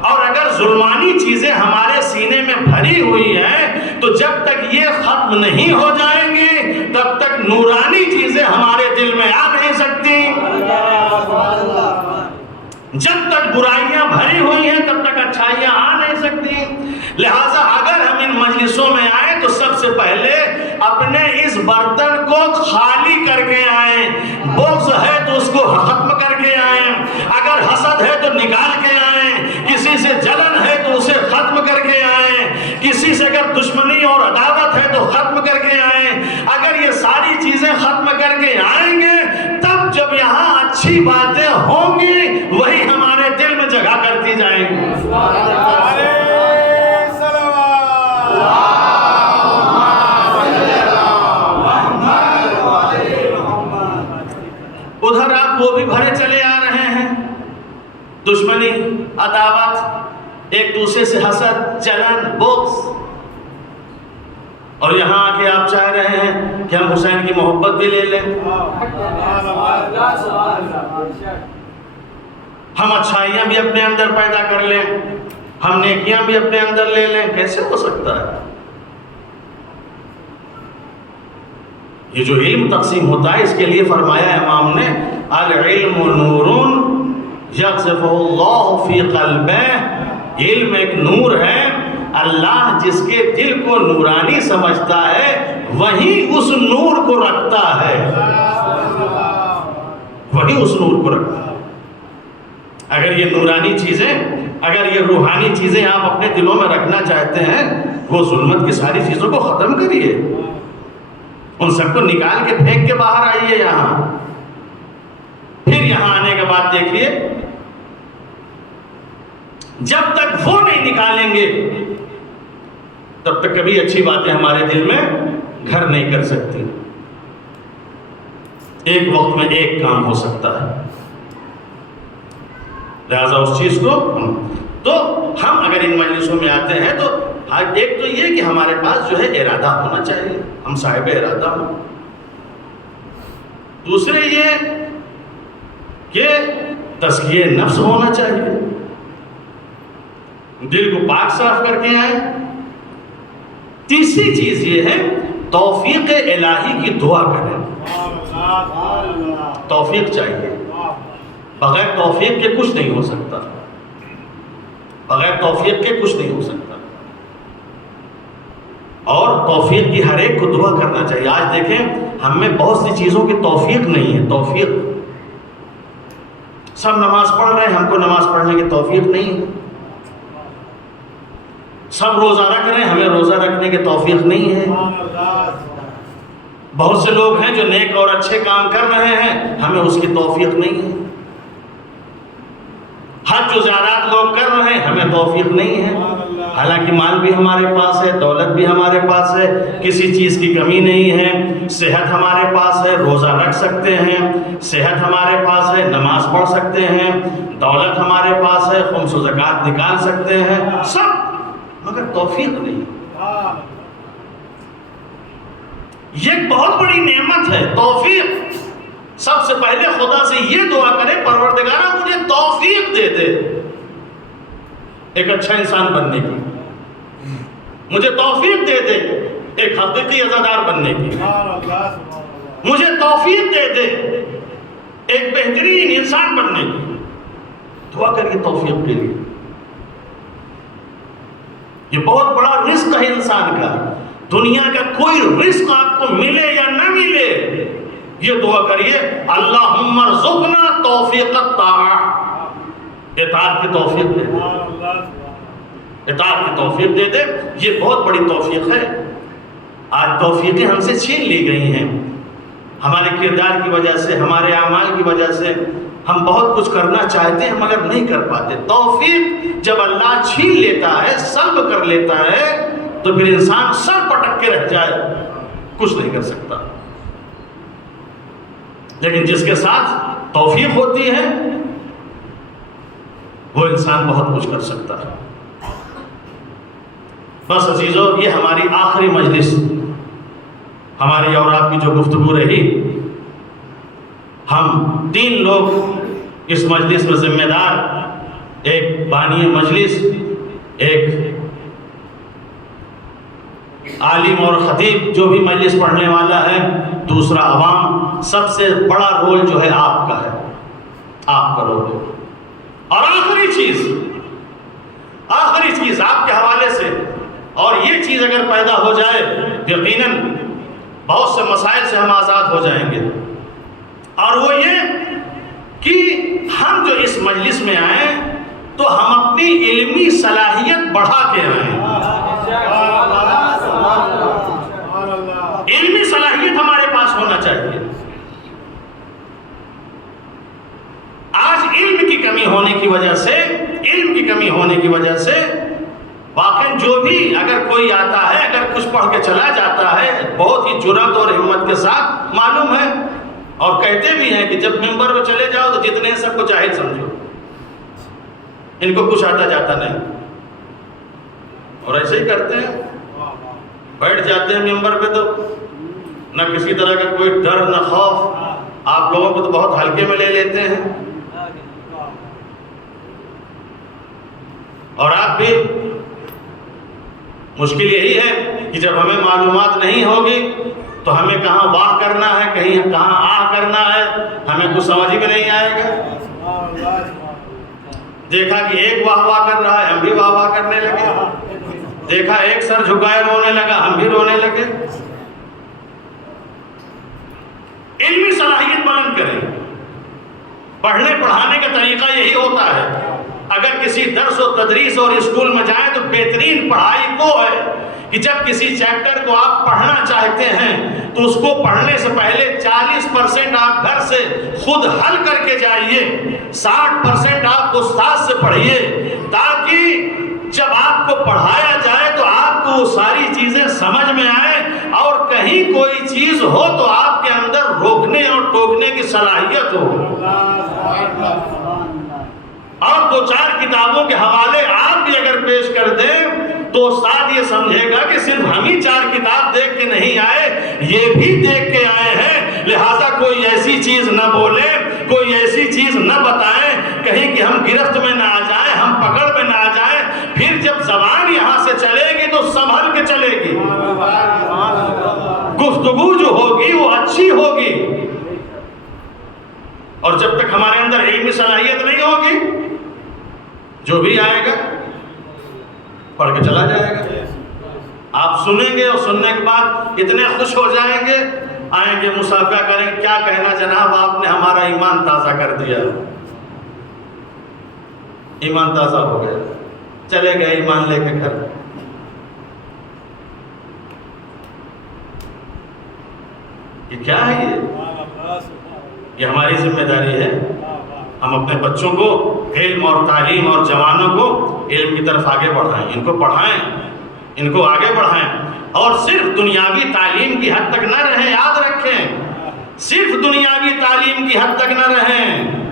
اور اگر ظلمانی چیزیں ہمارے سینے میں بھری ہوئی ہیں تو جب تک یہ ختم نہیں ہو جائیں گی تب تک نورانی چیزیں ہمارے دل میں آ نہیں سکتی. جب تک برائیاں بھری ہوئی ہیں تب تک اچھائیاں آ نہیں سکتی. لہٰذا اگر ہم ان مجلسوں میں آئیں تو سب سے پہلے اپنے اس برتن کو خالی کر کے آئیں. بغض ہے تو اس کو ختم کر کے آئیں, اگر حسد ہے تو نکال کے آئیں, کسی سے جلن ہے تو اسے ختم کر کے آئیں, کسی سے اگر دشمنی اور عداوت ہے تو ختم کر کے آئیں. اگر یہ ساری چیزیں ختم کر کے آئیں گے تب جب یہاں اچھی باتیں ہوں گی وہی ہمارے دل میں جگہ کرتی جائیں گی. ادھر آپ وہ بھی بھرے چلے آ رہے ہیں, دشمنی عداوت, ایک دوسرے سے حسد جلن بغض, اور یہاں آ کے آپ چاہ رہے ہیں کہ ہم حسین کی محبت بھی لے لیں, ہم اچھائیاں بھی اپنے اندر پیدا کر لیں, ہم نیکیاں بھی اپنے اندر لے لیں. کیسے ہو سکتا ہے؟ یہ جو علم تقسیم ہوتا ہے اس کے لیے فرمایا امام نے العلم نور یقذفہ اللہ فی قلبہ. علم ایک نور ہے, اللہ جس کے دل کو نورانی سمجھتا ہے وہی اس نور کو رکھتا ہے, وہی اس نور کو رکھتا ہے. اگر یہ نورانی چیزیں, اگر یہ روحانی چیزیں آپ اپنے دلوں میں رکھنا چاہتے ہیں, وہ ظلمت کی ساری چیزوں کو ختم کریے, ان سب کو نکال کے پھینک کے باہر آئیے یہاں. پھر یہاں آنے کے بعد دیکھیے, جب تک وہ نہیں نکالیں گے تب تک کبھی اچھی باتیں ہمارے دل میں گھر نہیں کر سکتی. ایک وقت میں ایک کام ہو سکتا ہے, لہذا اس چیز کو تو ہم اگر ان مجلسوں میں آتے ہیں تو ایک تو یہ کہ ہمارے پاس جو ہے ارادہ ہونا چاہیے, ہم صاحب ارادہ ہوں. دوسرے یہ کہ تزکیہ نفس ہونا چاہیے، دل کو پاک صاف کر کے آئیں۔ تیسری چیز یہ ہے توفیق الہی کی دعا کریں، توفیق چاہیے، بغیر توفیق کے کچھ نہیں ہو سکتا، بغیر توفیق کے کچھ نہیں ہو سکتا، اور توفیق کی ہر ایک کو دعا کرنا چاہیے۔ آج دیکھیں ہم میں بہت سی چیزوں کی توفیق نہیں ہے، توفیق، سب نماز پڑھ رہے ہیں، ہم کو نماز پڑھنے کی توفیق نہیں ہے، سب روزہ رکھ رہے ہیں، ہمیں روزہ رکھنے کی توفیق نہیں ہے، بہت سے لوگ ہیں جو نیک اور اچھے کام کر رہے ہیں، ہمیں اس کی توفیق نہیں ہے، حج و زیارات لوگ کر رہے ہیں، ہمیں توفیق نہیں ہے، حالانکہ مال بھی ہمارے پاس ہے، دولت بھی ہمارے پاس ہے، کسی چیز کی کمی نہیں ہے، صحت ہمارے پاس ہے، روزہ رکھ سکتے ہیں، صحت ہمارے پاس ہے، نماز پڑھ سکتے ہیں، دولت ہمارے پاس ہے، خمس و زکوٰۃ نکال سکتے ہیں، سب، مگر توفیق نہیں۔ یہ بہت بڑی نعمت ہے توفیق۔ سب سے پہلے خدا سے یہ دعا کرے پروردگارہ مجھے توفیق دے دے ایک اچھا انسان بننے کی، مجھے توفیق دے دے ایک حقیقی عزادار بننے کی، مجھے توفیق دے دے ایک بہترین انسان بننے کی۔ دعا کریے توفیق کے لیے، یہ بہت بڑا رزق ہے انسان کا، دنیا کا کوئی رزق آپ کو ملے یا نہ ملے، یہ دعا کریے اللہم ارزقنا توفیق الطاعۃ، اطاعت کی توفیق دے دے، اطاعت کی توفیق دے دے، یہ بہت بڑی توفیق ہے۔ آج توفیقیں ہم سے چھین لی گئی ہیں، ہمارے کردار کی وجہ سے، ہمارے اعمال کی وجہ سے ہم بہت کچھ کرنا چاہتے ہیں مگر نہیں کر پاتے۔ توفیق جب اللہ چھین لیتا ہے، سلب کر لیتا ہے، تو پھر انسان سر پٹک کے رہ جائے، کچھ نہیں کر سکتا۔ لیکن جس کے ساتھ توفیق ہوتی ہے وہ انسان بہت کچھ کر سکتا ہے۔ بس عزیزو، یہ ہماری آخری مجلس، ہماری اور آپ کی جو گفتگو رہی، ہم 3 لوگ اس مجلس میں ذمہ دار، ایک بانی مجلس، ایک عالم اور خطیب جو بھی مجلس پڑھنے والا ہے، دوسرا عوام، سب سے بڑا رول جو ہے آپ کا ہے، آپ کا رول ہے۔ اور آخری چیز آپ کے حوالے سے، اور یہ چیز اگر پیدا ہو جائے یقیناً بہت سے مسائل سے ہم آزاد ہو جائیں گے، اور وہ یہ کہ ہم جو اس مجلس میں آئیں تو ہم اپنی علمی صلاحیت بڑھا کے آئیں۔ علمی صلاحیت ہمارے پاس ہونا چاہیے۔ آج علم کی کمی ہونے کی وجہ سے واقعی جو بھی اگر کوئی آتا ہے، اگر کچھ پڑھ کے چلا جاتا ہے، بہت ہی جرأت اور ہمت کے ساتھ، معلوم ہے اور کہتے بھی ہیں کہ جب ممبر پہ چلے جاؤ تو جتنے ہیں سب کو جاہل سمجھو، ان کو کچھ آتا جاتا نہیں، اور ایسے ہی کرتے ہیں، بیٹھ جاتے ہیں ممبر پہ تو نہ کسی طرح کا کوئی ڈر نہ خوف، آپ لوگوں کو تو بہت ہلکے میں لے لیتے ہیں، اور آپ بھی، مشکل یہی ہے کہ جب ہمیں معلومات نہیں ہوگی تو ہمیں کہاں واہ کرنا ہے، کہیں کہاں آہ کرنا ہے، ہمیں کچھ سمجھ میں نہیں آئے گا۔ دیکھا کہ ایک واہ واہ کر رہا ہے، ہم بھی واہ واہ کرنے لگے، دیکھا ایک سر جھکائے رونے لگا، ہم بھی رونے لگے۔ علمی صلاحیت بلند کریں، پڑھنے پڑھانے کا طریقہ یہی ہوتا ہے۔ اگر کسی درس و تدریس اور اسکول میں جائیں تو بہترین پڑھائی وہ ہے کہ جب کسی چیپٹر کو آپ پڑھنا چاہتے ہیں تو اس کو پڑھنے سے پہلے 40% آپ گھر سے خود حل کر کے جائیے، 60% آپ استاد سے پڑھیے، تاکہ جب آپ کو پڑھایا جائے تو آپ کو وہ ساری چیزیں سمجھ میں آئیں، اور کہیں کوئی چیز ہو تو آپ کے اندر روکنے اور ٹوکنے کی صلاحیت ہو۔ اور 2-4 کتابوں کے حوالے آپ بھی اگر پیش کر دیں تو استاد یہ سمجھے گا کہ صرف ہم ہی 4 کتاب دیکھ کے نہیں آئے، یہ بھی دیکھ کے آئے ہیں لہٰذا کوئی ایسی چیز نہ بولے، کوئی ایسی چیز نہ بتائیں کہیں کہ ہم گرفت میں نہ آ جائیں، ہم پکڑ میں نہ آ جائیں۔ پھر جب زبان یہاں سے چلے گی تو سنبھل کے چلے گی، گفتگو جو ہوگی وہ اچھی ہوگی، اور جب تک ہمارے اندر علمی صلاحیت نہیں ہوگی، جو بھی آئے گا پڑھ کے چلا جائے گا۔ آپ سنیں گے اور سننے کے بعد اتنے خوش ہو جائیں گے، آئیں گے مصافحہ کریں گے، کیا کہنا جناب آپ نے ہمارا ایمان تازہ کر دیا، ایمان تازہ ہو گیا، چلے گئے ایمان لے کے گھر۔ یہ کیا ہے؟ یہ ہماری ذمہ داری ہے، ہم اپنے بچوں کو علم اور تعلیم اور جوانوں کو علم کی طرف آگے بڑھائیں، ان کو پڑھائیں، ان کو آگے بڑھائیں، اور صرف دنیاوی تعلیم کی حد تک نہ رہیں۔ یاد رکھیں، صرف دنیاوی تعلیم کی حد تک نہ رہیں۔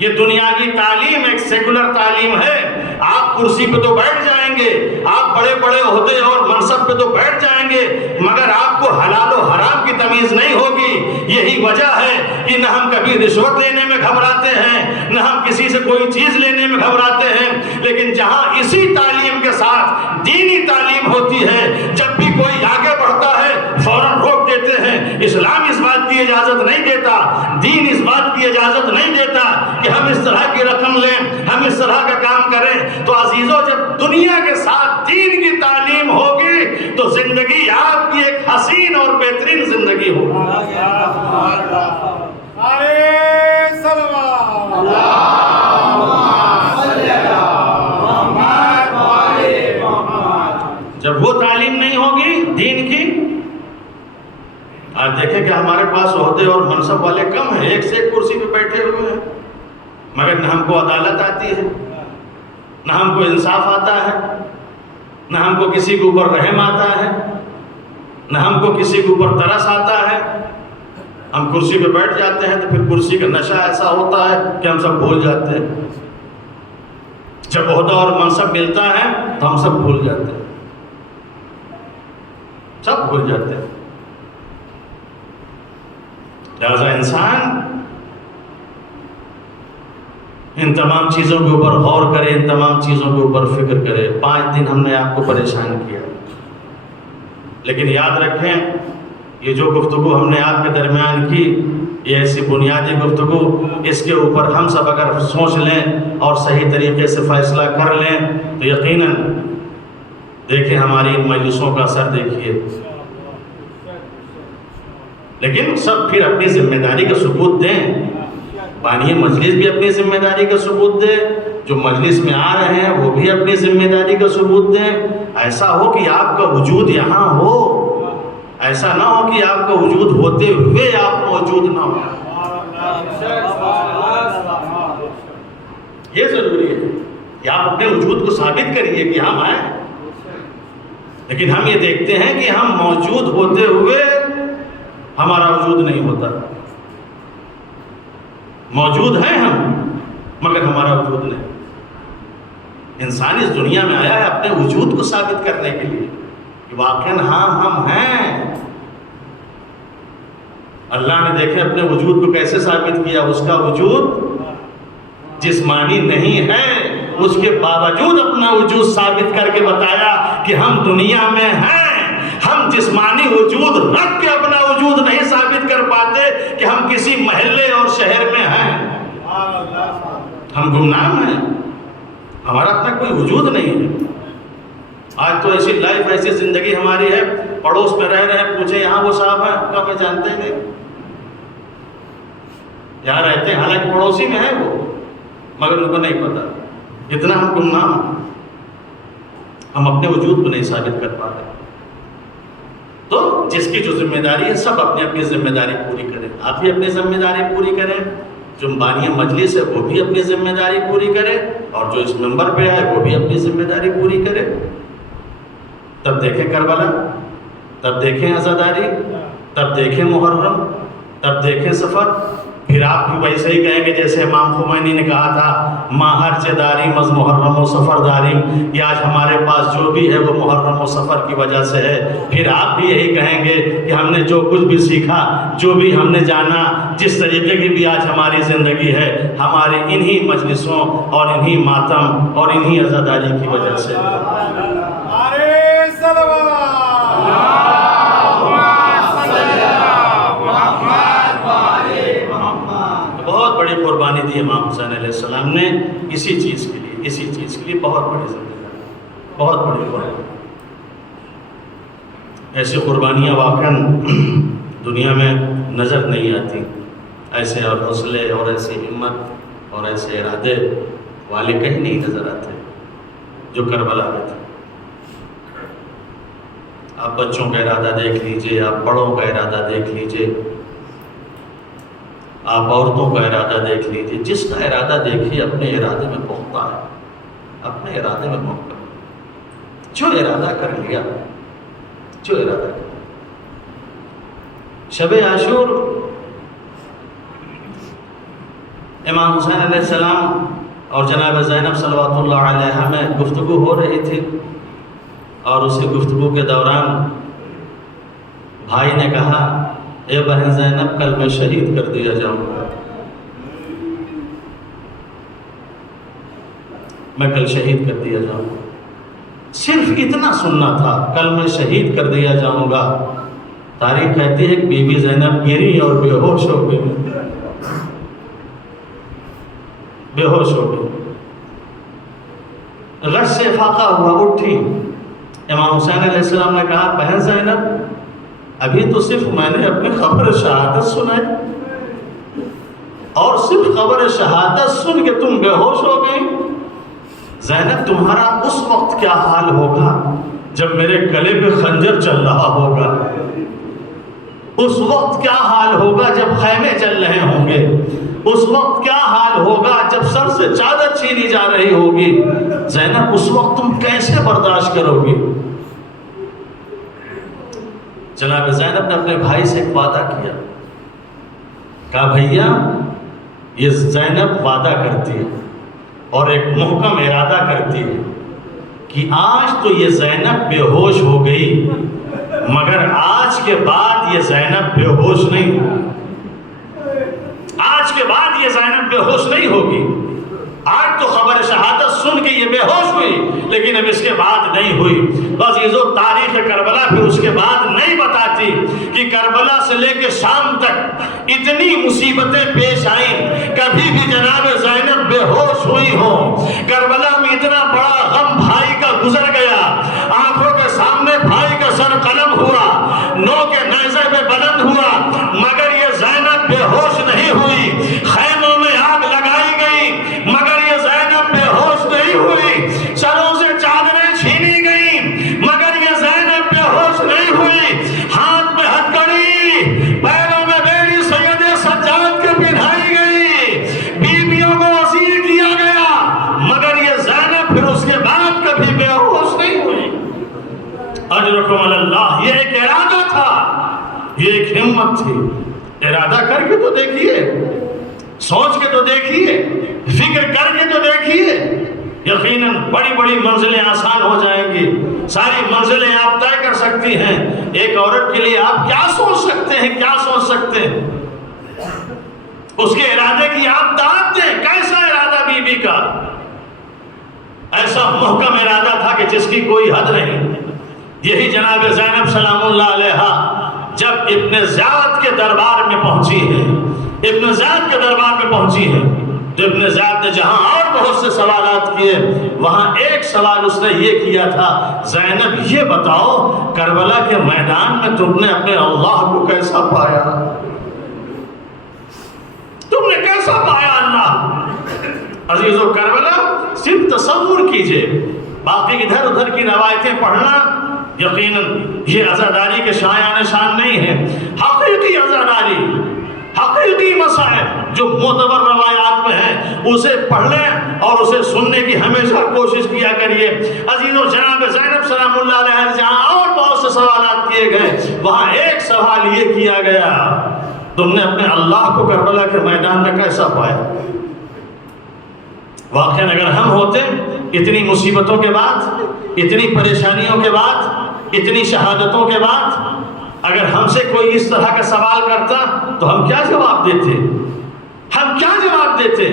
یہ دنیاوی تعلیم ایک سیکولر تعلیم ہے۔ آپ کرسی پہ تو بیٹھ جائیں گے، آپ بڑے بڑے عہدے اور منصب پہ تو بیٹھ جائیں گے، مگر آپ کو حلال و حرام کی تمیز نہیں ہوگی۔ یہی وجہ ہے کہ نہ ہم کبھی رشوت لینے میں گھبراتے ہیں، نہ ہم کسی سے کوئی چیز لینے میں گھبراتے ہیں۔ لیکن جہاں اسی تعلیم کے ساتھ دینی تعلیم ہوتی ہے، جب بھی کوئی آگے بڑھتا ہے فوراً روک دیتے ہیں۔ اسلام اس بات کی اجازت نہیں دیتا، دین اس بات کی اجازت نہیں دیتا کہ ہم اس طرح کی رقم لیں، ہم اس طرح کا کام کریں۔ تو عزیزوں، جب دنیا کے ساتھ دین کی تعلیم ہوگی تو زندگی آپ کی ایک حسین اور بہترین زندگی ہوگی۔ جب وہ تعلیم نہیں ہوگی دین کی، آج دیکھیں کہ ہمارے پاس عہدے اور منصب والے کم ہیں، ایک سے ایک کرسی پہ بیٹھے ہوئے ہیں، مگر نہ ہم کو عدالت آتی ہے، نہ ہم کو انصاف آتا ہے، نہ ہم کو کسی کے اوپر رحم آتا ہے، نہ ہم کو کسی کے اوپر ترس آتا ہے۔ ہم کرسی پہ بیٹھ جاتے ہیں تو پھر کرسی کا نشہ ایسا ہوتا ہے کہ ہم سب بھول جاتے ہیں۔ جب عہدہ اور منصب ملتا ہے تو ہم سب بھول جاتے ہیں، سب بھول جاتے ہیں۔ لہذا انسان ان تمام چیزوں کے اوپر غور کرے، ان تمام چیزوں کے اوپر فکر کرے۔ 5 دن ہم نے آپ کو پریشان کیا، لیکن یاد رکھیں یہ جو گفتگو ہم نے آپ کے درمیان کی، یہ ایسی بنیادی گفتگو، اس کے اوپر ہم سب اگر سوچ لیں اور صحیح طریقے سے فیصلہ کر لیں تو یقیناً دیکھیں ہماری ان مجلسوں کا اثر دیکھیے۔ لیکن سب پھر اپنی ذمہ داری کا ثبوت دیں، بانی مجلس بھی اپنی ذمہ داری کا ثبوت دے، جو مجلس میں آ رہے ہیں وہ بھی اپنی ذمہ داری کا ثبوت دیں۔ ایسا ہو کہ آپ کا وجود یہاں ہو، ایسا نہ ہو کہ آپ کا وجود ہوتے ہوئے آپ موجود نہ ہو۔ یہ ضروری ہے کہ آپ اپنے وجود کو ثابت کریے کہ ہم ہیں، لیکن ہم یہ دیکھتے ہیں کہ ہم موجود ہوتے ہوئے ہمارا وجود نہیں ہوتا۔ موجود ہیں ہم مگر ہمارا وجود نہیں۔ انسان اس دنیا میں آیا ہے اپنے وجود کو ثابت کرنے کے لیے کہ واقعاً ہاں ہم ہیں۔ اللہ نے دیکھے اپنے وجود کو کیسے ثابت کیا، اس کا وجود جسمانی نہیں ہے، اس کے باوجود اپنا وجود ثابت کر کے بتایا کہ ہم دنیا میں ہیں۔ ہم جسمانی وجود رکھ کے اپنا وجود نہیں ثابت کر پاتے کہ ہم کسی محلے اور شہر میں ہیں، ہم گمنام ہیں، ہمارا اپنا کوئی وجود نہیں ہے۔ آج تو ایسی لائف، ایسی زندگی ہماری ہے، پڑوس میں رہ رہے ہیں، پوچھیں یہاں وہ صاحب ہیں، کیا ہمیں جانتے ہیں؟ یہاں رہتے ہیں، حالانکہ پڑوسی میں ہے وہ، مگر ان کو نہیں پتا۔ اتنا ہم گمنام ہیں، ہم اپنے وجود کو نہیں ثابت کر پاتے۔ تو جس کی جو ذمہ داری ہے، سب اپنی اپنی ذمہ داری پوری کریں۔ آپ بھی اپنی ذمہ داری پوری کریں، جو بانی مجلس ہے وہ بھی اپنی ذمہ داری پوری کرے، اور جو اس منبر پہ آئے وہ بھی اپنی ذمہ داری پوری کرے۔ تب دیکھیں کربلا، تب دیکھیں عزاداری، تب دیکھیں محرم، تب دیکھیں سفر، پھر آپ بھی ویسے ہی کہیں گے جیسے امام خمینی نے کہا تھا ما حرچ داری مز محرم و سفر داری، کہ آج ہمارے پاس جو بھی ہے وہ محرم و سفر کی وجہ سے ہے۔ پھر آپ بھی یہی کہیں گے کہ ہم نے جو کچھ بھی سیکھا، جو بھی ہم نے جانا، جس طریقے کی بھی آج ہماری زندگی ہے، ہمارے انہی مجلسوں اور انہی ماتم اور انہی عزاداری کی وجہ سے۔ بہت بڑی قربانی دی امام حسین علیہ السلام نے اسی چیز کے لیے، اسی چیز کے لیے بہت بڑی زندگی، بہت بڑی قربانی۔ ایسی قربانیاں واقعاً دنیا میں نظر نہیں آتی، ایسے اور حوصلے اور ایسی ہمت اور ایسے ارادے والے کہیں نہیں نظر آتے جو کربلا میں تھے۔ آپ بچوں کا ارادہ دیکھ لیجئے، آپ بڑوں کا ارادہ دیکھ لیجئے، آپ عورتوں کا ارادہ دیکھ لیجئے، جس کا ارادہ دیکھیے اپنے ارادے میں پہنچتا ہے، اپنے ارادے میں پہنچتا ہے۔ جو ارادہ کر لیا، جو ارادہ کر لیا۔ شب عاشور امام حسین علیہ السلام اور جناب زینب صلوات اللہ علیہا میں گفتگو ہو رہی تھی، اور اسی گفتگو کے دوران بھائی نے کہا اے بہن زینب کل میں شہید کر دیا جاؤں گا، میں کل شہید کر دیا جاؤں گا۔ صرف اتنا سننا تھا، کل میں شہید کر دیا جاؤں گا۔ تاریخ کہتی ہے کہ بی بی زینب گری اور بے ہوش ہو گئی، بے ہوش ہو گئی، غش سے فاقہ ہوا، اٹھی۔ امام حسین علیہ السلام نے کہا بہن زینب ابھی تو صرف میں نے اپنی خبر شہادت سنائی، اور صرف خبر شہادت سن کے تم بے ہوش ہو گئی۔ زینب تمہارا اس وقت کیا حال ہوگا جب میرے گلے پہ خنجر چل رہا ہوگا، اس وقت کیا حال ہوگا جب خیمے چل رہے ہوں گے، اس وقت کیا حال ہوگا جب سر سے چادر چھینی جا رہی ہوگی، زینب اس وقت تم کیسے برداشت کرو گی؟ جناب زینب نے اپنے بھائی سے ایک وعدہ کیا، کہا بھیا یہ زینب وعدہ کرتی ہے اور ایک محکم ارادہ کرتی ہے کہ آج تو یہ زینب بے ہوش ہو گئی، مگر آج کے بعد یہ زینب بے ہوش نہیں ہوگی، آج کے بعد یہ زینب بے ہوش نہیں ہوگی۔ آج تو خبر شہادت سن کے یہ بے ہوش ہوئی، لیکن اب اس کے بعد نہیں ہوئی۔ بس یہ جو تاریخ کربلا پھر اس کے بعد نہیں بتاتی کہ کربلا سے لے کے شام تک اتنی مصیبتیں پیش آئیں، کبھی بھی جناب زینب بے ہوش ہوئی ہو۔ کربلا میں اتنا بڑا غم بھائی کا گزر گیا، آنکھوں کے سامنے بھائی کا سر قلم ہوا، نو کے نیزے پہ بلند ہوا، مگر یہ زینب بے ہوش نہیں ہوئی۔ خیموں میں آگ لگائی گئی، مگر یہ زینب بے ہوش نہیں ہوئی۔ سروں سے چادریں چھینی گئیں، مگر یہ زینب بے ہوش نہیں ہوئی۔ ہاتھ میں ہتھکڑی، پیروں میں بیڑی سید سجاد کے پہنائی گئی، بیویوں کو اسیر کیا گیا، مگر یہ زینب پھر اس کے بعد کبھی بے ہوش نہیں ہوئی۔ اجرکم علی اللہ، یہ ایک ارادہ تھا، یہ ایک ہمت تھی۔ ارادہ کر کے تو دیکھیے، سوچ کے تو دیکھیے، فکر کر کے تو دیکھیے، یقیناً بڑی بڑی منزلیں آسان ہو جائیں گی، ساری منزلیں آپ طے کر سکتی ہیں۔ ایک عورت کے لیے آپ کیا سوچ سکتے ہیں، کیا سوچ سکتے ہیں، اس کے ارادے کی آپ داد دیں۔ کیسا ارادہ بی بی کا، ایسا محکم ارادہ تھا کہ جس کی کوئی حد نہیں۔ یہی جناب زینب سلام اللہ علیہا جب ابن زیاد کے دربار میں پہنچی ہے، ابن زیاد کے دربار میں پہنچی ہے، تو ابن زیاد نے جہاں اور بہت سے سوالات کیے، وہاں ایک سوال اس نے یہ کیا تھا، زینب یہ بتاؤ کربلا کے میدان میں تم نے اپنے اللہ کو کیسا پایا؟ تم نے کیسا پایا اللہ؟ عزیزو کربلا صرف تصور کیجئے، باقی ادھر ادھر کی روایتیں پڑھنا یقیناً یہ عزاداری کے شایان شان نہیں ہے۔ حقیقی عزاداری، حقیقی مسائل جو معتبر روایات میں ہیں اسے پڑھ لیں اور اسے سننے کی ہمیشہ کوشش کیا کریے۔ عزیزو جناب زینب سلام اللہ علیہ جہاں اور بہت سے سوالات کیے گئے، وہاں ایک سوال یہ کیا گیا، تم نے اپنے اللہ کو کربلا کے میدان میں کیسا پایا؟ واقعاً اگر ہم ہوتے اتنی مصیبتوں کے بعد، اتنی پریشانیوں کے بعد، اتنی شہادتوں کے بعد اگر ہم سے کوئی اس طرح کا سوال کرتا تو ہم کیا جواب دیتے؟ ہم کیا جواب دیتے؟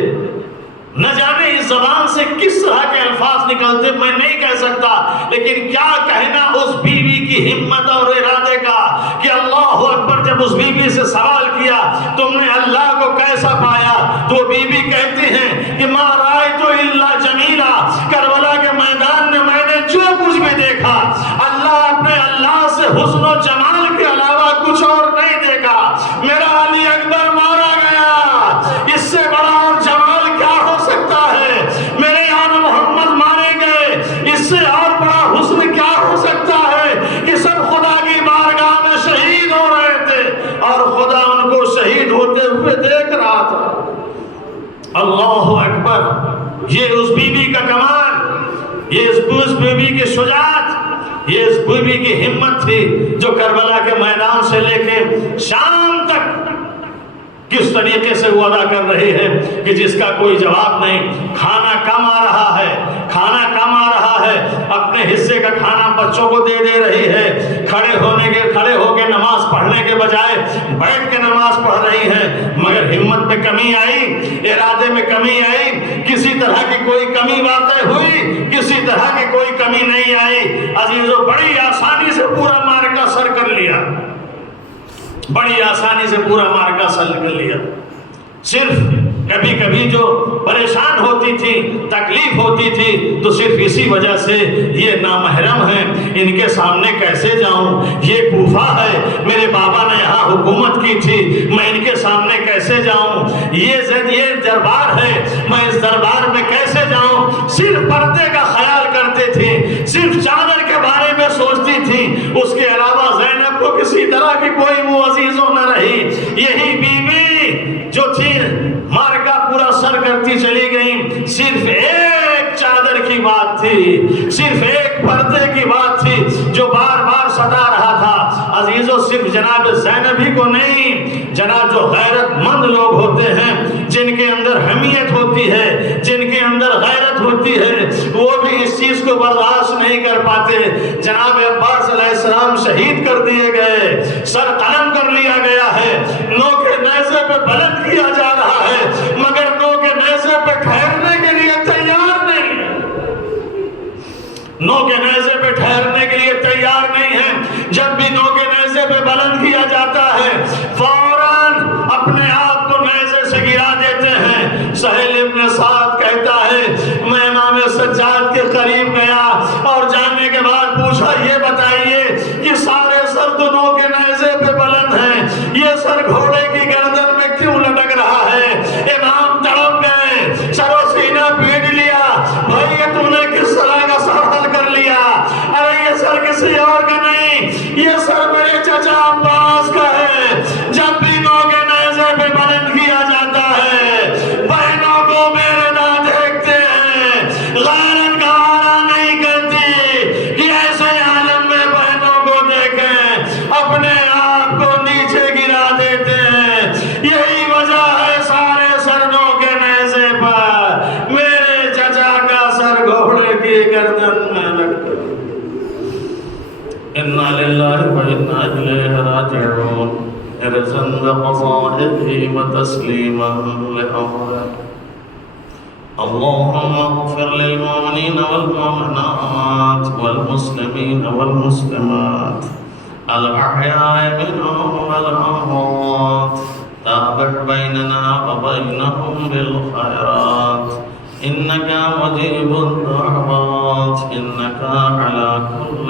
نہ جانے اس زبان سے کس طرح کے الفاظ نکلتے، میں نہیں کہہ سکتا، لیکن کیا کہنا اس بیوی کی ہمت اور ارادے کا کہ اللہ اکبر، جب اس بیوی سے سوال کیا تم نے اللہ کو کیسا پایا، تو بیوی کہتی ہیں کہ ما رأیت الا جمیلا، کربلا کے میدان میں میں نے جو کچھ بھی دیکھا اپنے اللہ سے حسن و جمال کے علاوہ کچھ اور نہیں دیکھا۔ میرا علی اکبر مارا گیا، اس سے بڑا اور جمال کیا ہو سکتا ہے؟ میرے آن محمد مارے گئے، اس سے اور بڑا حسن کیا ہو سکتا ہے کہ سب خدا کی بارگاہ میں شہید ہو رہے تھے اور خدا ان کو شہید ہوتے ہوئے دیکھ رہا تھا۔ اللہ اکبر، یہ اس بیوی کا کمال، یہ اس بیوی کی شجاعت، یہ اس بیوی کی ہمت تھی جو کربلا کے میدان سے لے کے شام تک کس طریقے سے وہ ادا کر رہی ہے کہ جس کا کوئی جواب نہیں۔ کھانا کم آ رہا ہے، کھانا کم آ رہا ہے، اپنے حصے کا کھانا بچوں کو دے رہی ہے، کھڑے ہو کے نماز پڑھنے کے بجائے بیٹھ کے نماز پڑھ رہی ہے، مگر ہمت میں کمی آئی، ارادے میں کمی آئی، کسی طرح کی کوئی کمی واقع ہوئی، کسی طرح کی کوئی کمی نہیں آئی۔ عزیزو، بڑی آسانی سے پورا معرکہ سر کر لیا، بڑی آسانی سے پورا معرکہ سر کر لیا۔ صرف کبھی کبھی جو پریشان ہوتی تھی، تکلیف ہوتی تھی، تو صرف اسی وجہ سے یہ نامحرم ہیں، ان کے سامنے کیسے جاؤں، یہ کوفہ ہے، میرے بابا نے یہاں حکومت کی تھی، میں ان کے سامنے کیسے جاؤں، یہ دربار ہے، میں اس دربار میں کیسے جاؤں، صرف پردے کا خیال کرتے تھے، صرف چادر کے بارے میں سوچتی تھی، اس کے علاوہ زینب کو کسی طرح کی کوئی معززوں نہ رہی۔ یہی بیوی جو تھی معرکہ پورا سر کرتی چلی گئی، صرف ایک چادر کی بات تھی، صرف ایک پردے کی بات تھی جو بار بار ستا رہا تھا۔ عزیزو، صرف جناب زینب ہی کو نہیں، جناب جو غیرت مند لوگ ہوتے ہیں، جن کے اندر حمیت ہوتی ہے، جن کے اندر غیرت ہوتی ہے، وہ بھی اس چیز کو برداشت نہیں کر پاتے۔ جناب عباس علیہ السلام شہید کر دیے گئے، سر قلم کر لیا گیا ہے، نو کے نیزے پہ بلند کیا جا رہا ہے، مگر نو کے نیزے پہ ٹھہرنے کے لیے تیار نہیں ہے، نو کے نیزے پہ ٹھہرنے کے لیے تیار نہیں ہے۔ جب بھی نو کے نیزے پہ بلند کیا جاتا ہے، فوراً اپنے آپ کو نیزے سے گرا دیتے ہیں۔ سہیل ابن سعد کہتا ہے، میں امام سجاد کے قریب گیا اور جاننے کے بعد پوچھا، یہ بتائیے کہ سارے سر تو نو کے نیزے پہ بلند ہیں، یہ سر گھوڑے کی گردن میں کیوں لٹک رہا ہے؟ امام تڑپ گئے، سر و سینہ پیٹ لیا، بھائی یہ تم نے کس طرح کا سوال کر لیا؟ ارے یہ سر کسی اور کا نہیں، یہ سر میرے چچا عباس کا ہے۔ جب بھی نو کے نیزے پہ بلند کیا جاتا ہے، بہنوں کو میرے نہ دیکھتے ہیں، غیرت کا آرا نہیں کرتی کہ ایسے عالم میں بہنوں کو دیکھیں، اپنے آپ کو نیچے گرا دیتے ہیں۔ یہی وجہ ہے سارے سر نو کے نیزے پر، میرے چچا کا سر گھوڑے کی گردن میں لٹکا۔ انا للہ و انا الیہ راجعون، رضا بقضائه وتسلیما لأمره۔ اللهم اغفر للمؤمنين والمؤمنات والمسلمين والمسلمات الأحياء منهم والأموات، تابع بيننا وبينهم بالخيرات، إنك مجيب الدعوات، إنك على كل